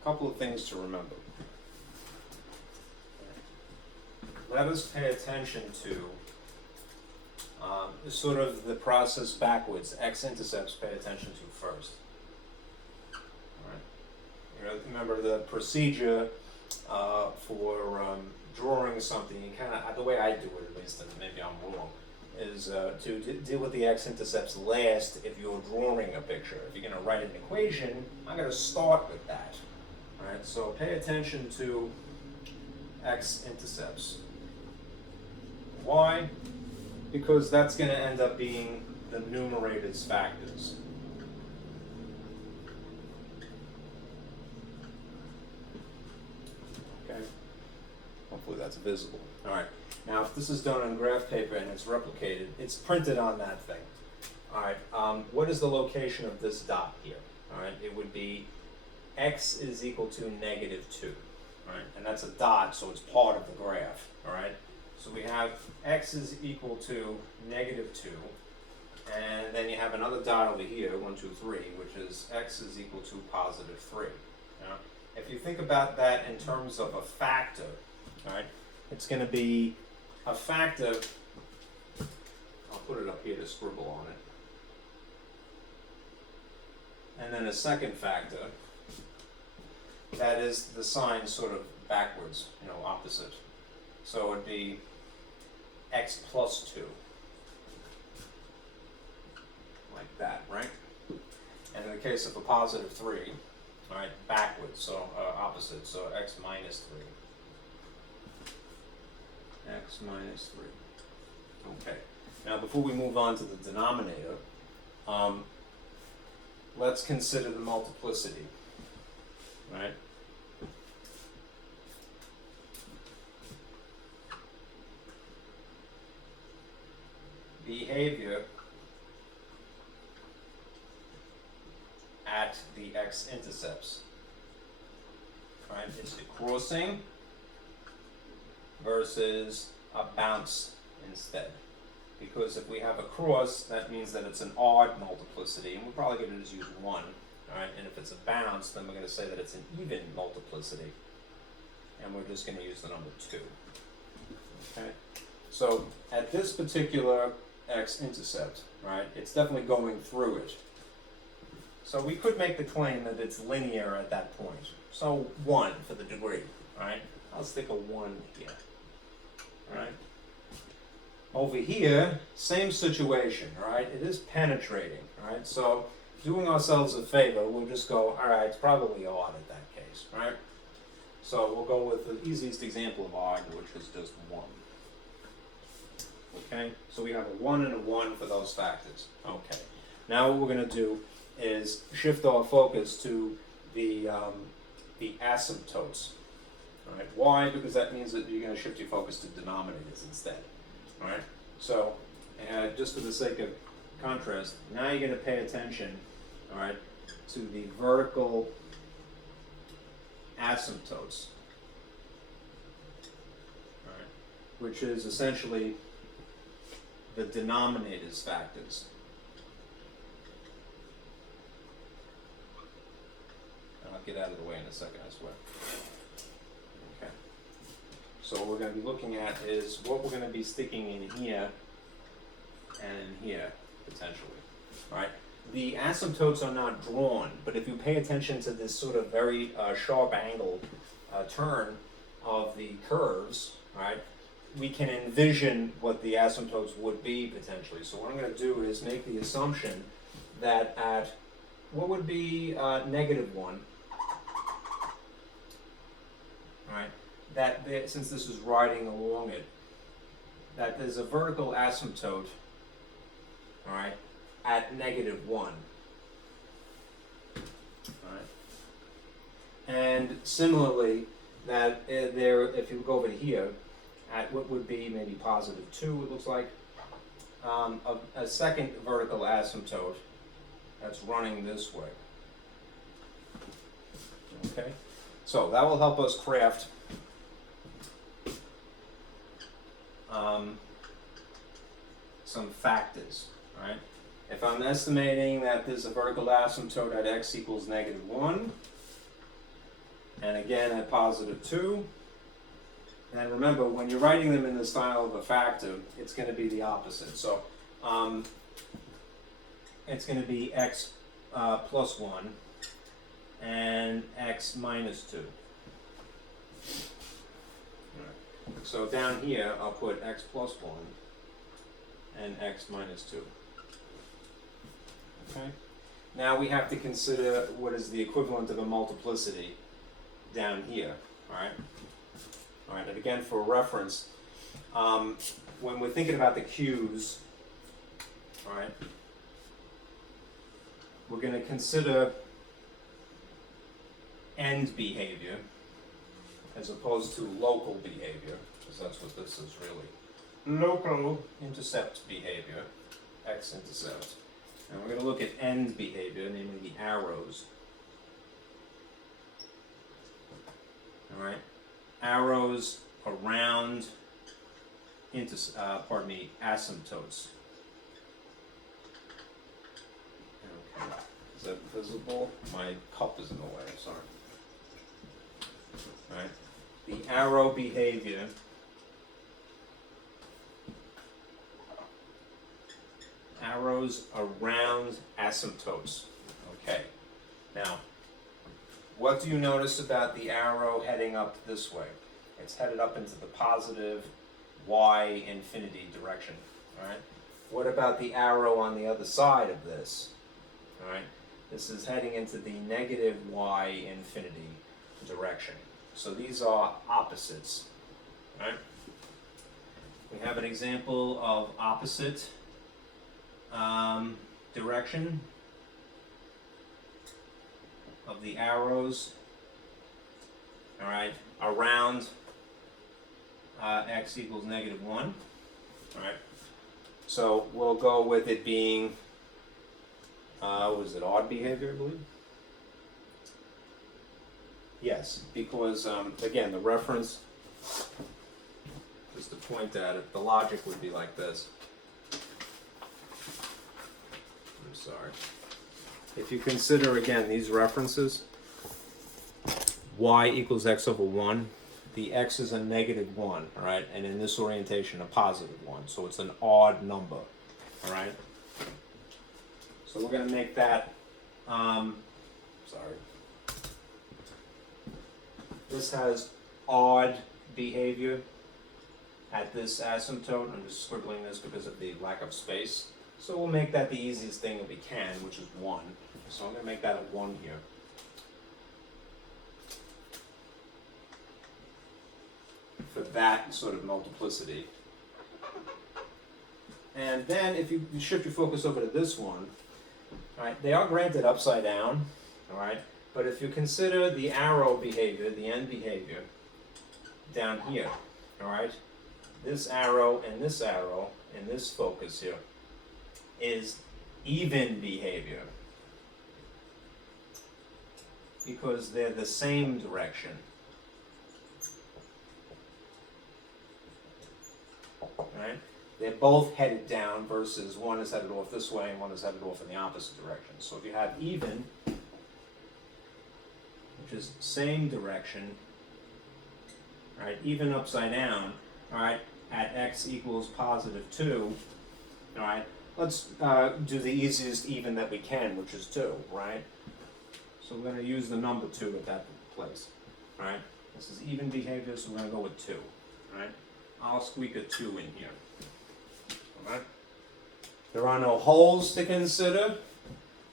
Couple of things to remember. Let us pay attention to sort of the process backwards. X-intercepts pay attention to first. All right. Remember the procedure for drawing something. You kind of, the way I do it at least, and maybe I'm wrong, is to deal with the x-intercepts last if you're drawing a picture. If you're going to write an equation, I'm going to start with that. Alright, so pay attention to x-intercepts. Why? Because that's going to end up being the numerator's factors. Okay? Hopefully that's visible. Alright, now if this is done on graph paper and it's replicated, it's printed on that thing. Alright, what is the location of this dot here? Alright, it would be x is equal to -2, right? And that's a dot, so it's part of the graph, all right? So we have x is equal to -2, and then you have another dot over here, 1, 2, 3, which is x is equal to +3. Now, if you think about that in terms of a factor, all right, it's going to be a factor. I'll put it up here to scribble on it. And then a second factor. That is the sign sort of backwards, opposite. So it would be x plus 2. Like that, right? And in the case of a +3, all right, backwards, so opposite, so x minus 3. X minus 3. Okay. Now before we move on to the denominator, let's consider the multiplicity. Right? Behavior at the x-intercepts. Right? It's the crossing versus a bounce instead. Because if we have a cross, that means that it's an odd multiplicity, and we're probably going to just use 1. Alright, and if it's a bounce, then we're going to say that it's an even multiplicity. And we're just going to use the number 2. Okay? So, at this particular x-intercept, right, it's definitely going through it. So we could make the claim that it's linear at that point. So 1 for the degree, right? I'll stick a 1 here. Alright? Over here, same situation, right? It is penetrating, right? So, doing ourselves a favor, we'll just go, alright, it's probably odd in that case, right? So we'll go with the easiest example of odd, which is just 1. Okay, so we have a 1 and a 1 for those factors. Okay, now what we're going to do is shift our focus to the asymptotes. Alright, why? Because that means that you're going to shift your focus to denominators instead. Alright, so just for the sake of contrast, now you're going to pay attention, alright, to the vertical asymptotes, right, which is essentially the denominator's factors. I'll get out of the way in a second, I swear. Okay. So what we're going to be looking at is what we're going to be sticking in here and in here, potentially. All right. The asymptotes are not drawn, but if you pay attention to this sort of very sharp angle turn of the curves, right, we can envision what the asymptotes would be potentially. So what I'm going to do is make the assumption that at what would be -1, right, that there, since this is riding along it, that there's a vertical asymptote, all right, at -1. Right. And similarly, that there, if you go over to here, at what would be maybe +2, it looks like, a second vertical asymptote that's running this way. Okay, so that will help us craft some factors, right? If I'm estimating that there's a vertical asymptote at x equals -1, and again at +2, and remember, when you're writing them in the style of a factor, it's going to be the opposite. So it's going to be x +1 and x -2. Right. So down here, I'll put x +1 and x -2. Okay. Now we have to consider what is the equivalent of a multiplicity down here. All right. All right. And again, for reference, when we're thinking about the Q's, all right, we're going to consider end behavior as opposed to local behavior, because that's what this is really. Local intercept behavior, x-intercept. And we're going to look at end behavior, namely the arrows. All right, arrows around asymptotes. Okay, is that visible? My cup is in the way. Sorry. All right, the arrow behavior. Arrows around asymptotes. Okay. Now, what do you notice about the arrow heading up this way? It's headed up into the positive y infinity direction. All right. What about the arrow on the other side of this? All right. This is heading into the negative y infinity direction. So these are opposites. All right. We have an example of opposite direction of the arrows, all right, around x equals -1, all right. So we'll go with it being, was it odd behavior, I believe? Yes, because again, the reference, just to point at it, the logic would be like this. I'm sorry. If you consider again these references, y equals x/1, the x is a -1, all right, and in this orientation a +1, so it's an odd number, all right. So we're going to make that, sorry. This has odd behavior at this asymptote. I'm just scribbling this because of the lack of space. So we'll make that the easiest thing that we can, which is 1. So I'm going to make that a 1 here. For that sort of multiplicity. And then if you shift your focus over to this one, all right, they are granted upside down, all right, but if you consider the arrow behavior, the end behavior, down here, all right, this arrow and this focus here is even behavior. because they're the same direction. Right? They're both headed down versus one is headed off this way and one is headed off in the opposite direction. So if you have even, which is same direction, right, even upside down, all right, at x equals positive 2, all right, let's do the easiest even that we can, which is 2, right? So we're going to use the number 2 at that place, all right? This is even behavior, so we're going to go with 2, all right? I'll squeak a 2 in here, all right? There are no holes to consider,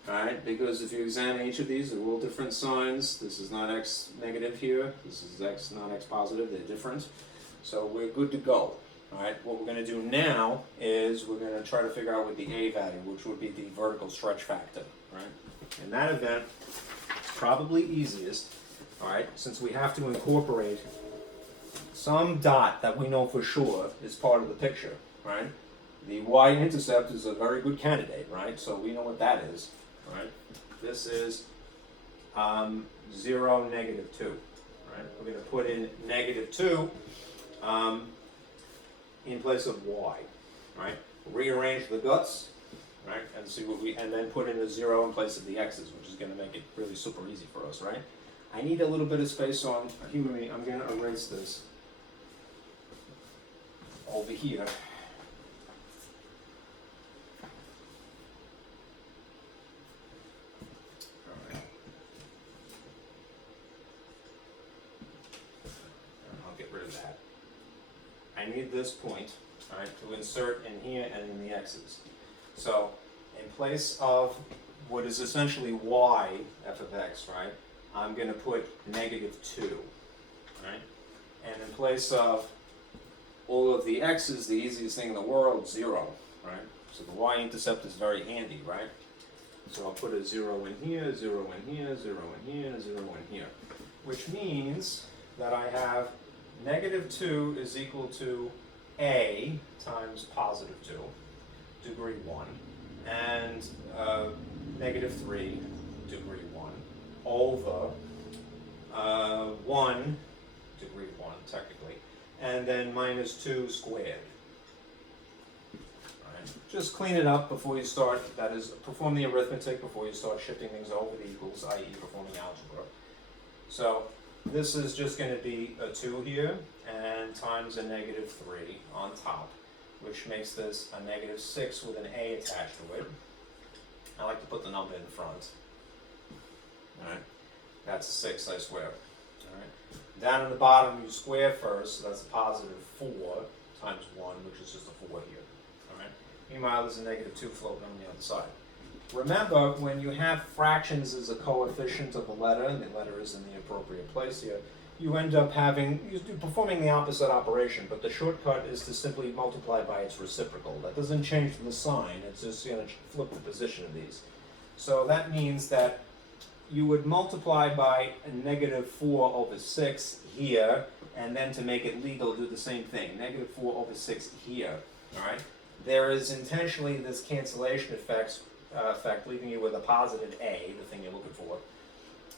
all right, because if you examine each of these, they're all different signs. This is not x negative here. This is x, not x positive. They're different. So we're good to go. All right, what we're going to do now is we're going to try to figure out what the a value, which would be the vertical stretch factor, right? In that event, it's probably easiest, all right, since we have to incorporate some dot that we know for sure is part of the picture, right? The y-intercept is a very good candidate, right? So we know what that is, right? This is 0, negative 2, right? We're going to put in negative 2 in place of y, right? Rearrange the guts, right? And see what and then put in a 0 in place of the x's, which is going to make it really super easy for us, right? I need a little bit of space on, humor me, I'm going to erase this over here. I need this point, right, to insert in here and in the x's. So in place of what is essentially y, f of x, right, I'm going to put negative 2, right? And in place of all of the x's, the easiest thing in the world, 0, right? So the y-intercept is very handy, right? So I'll put a 0 in here, 0 in here, 0 in here, and a 0 in here. Which means that I have negative 2 is equal to a times positive 2, degree 1, and negative 3, degree 1, over 1, degree 1, technically, and then minus 2 squared. Right. Just clean it up before you start, that is, perform the arithmetic before you start shifting things over the equals, i.e. performing algebra. So this is just going to be a 2 here, and times a negative 3 on top, which makes this a negative 6 with an a attached to it. I like to put the number in front. Alright, that's a 6, I swear. Alright, down in the bottom you square first, so that's a positive 4 times 1, which is just a 4 here. Alright, meanwhile there's a negative 2 floating on the other side. Remember, when you have fractions as a coefficient of a letter, and the letter is in the appropriate place here, you end up performing the opposite operation, but the shortcut is to simply multiply by its reciprocal. That doesn't change the sign, it's just going to flip the position of these. So that means that you would multiply by a negative 4 over 6 here, and then to make it legal, do the same thing, negative 4 over 6 here. All right? There is intentionally this cancellation effect, leaving you with a positive a, the thing you're looking for.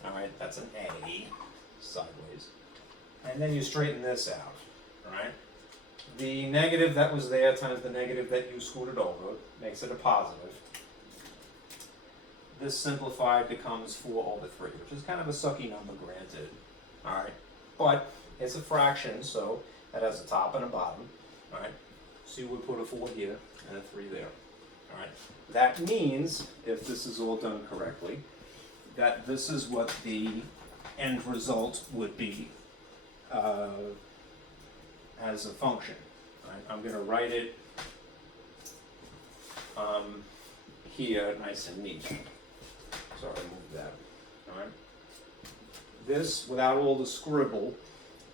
All right, that's an a, sideways. And then you straighten this out, all right? The negative that was there times the negative that you scooted over makes it a positive. This simplified becomes 4 over 3, which is kind of a sucky number, granted, all right? But it's a fraction, so that has a top and a bottom, all right? So you would put a 4 here and a 3 there. All right. That means, if this is all done correctly, that this is what the end result would be as a function. All right. I'm going to write it here, nice and neat. Sorry, I moved that. All right. This, without all the scribble,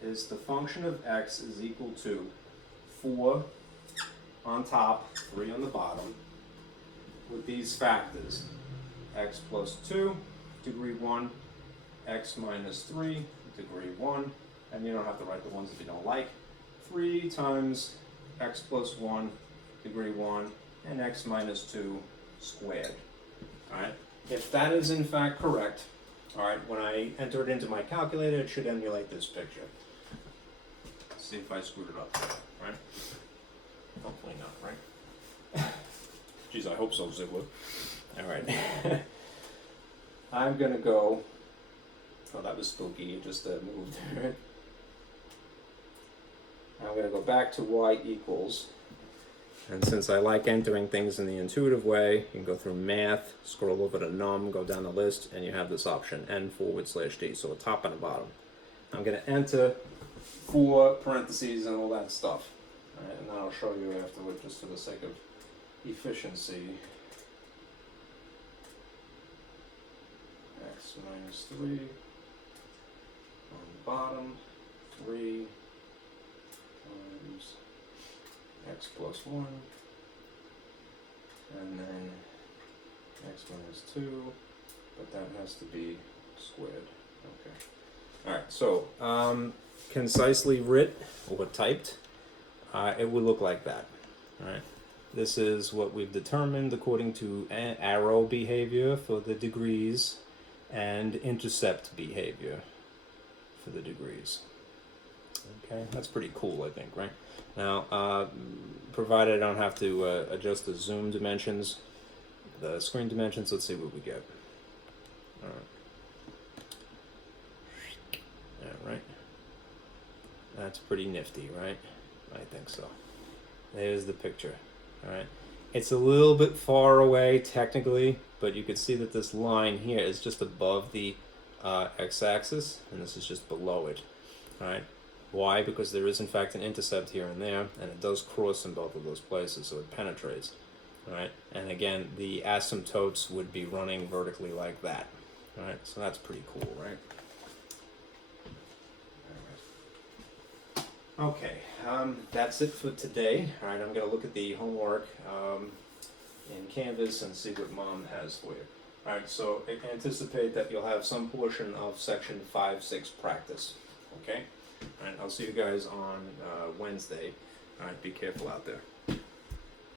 is the function of x is equal to 4 on top, 3 on the bottom, with these factors: x plus 2, degree 1, x minus 3, degree 1, and you don't have to write the ones if you don't like, 3 times x plus 1, degree 1, and x minus 2 squared. All right? If that is in fact correct, Alright, when I enter it into my calculator, it should emulate this picture. Let's see if I screwed it up, right? Hopefully not, right? Geez, I hope so, Ziggler. Alright. I'm gonna go. Oh, that was spooky, it just moved. I'm gonna go back to y equals. And since I like entering things in the intuitive way, you can go through math, scroll over to num, go down the list, and you have this option, n/d, so a top and a bottom. I'm going to enter 4 parentheses and all that stuff. All right, and then I'll show you afterward, just for the sake of efficiency. X minus 3 on the bottom, 3 times x plus 1, and then x minus 2, but that has to be squared. Okay. Alright, so concisely writ or typed, it would look like that. Alright. This is what we've determined according to arrow behavior for the degrees and intercept behavior for the degrees. Okay, that's pretty cool, I think, right? Now, provided I don't have to adjust the zoom dimensions, the screen dimensions, let's see what we get. Alright, that's pretty nifty, right? I think so. There's the picture, alright? It's a little bit far away, technically, but you can see that this line here is just above the x-axis, and this is just below it, alright? Why? Because there is in fact an intercept here and there, and it does cross in both of those places, so it penetrates. Alright, and again, the asymptotes would be running vertically like that. Alright, so that's pretty cool, right? Okay, that's it for today. Alright, I'm going to look at the homework in Canvas and see what Mom has for you. Alright, so anticipate that you'll have some portion of section 5-6 practice. Okay? Alright, I'll see you guys on Wednesday. Alright, be careful out there.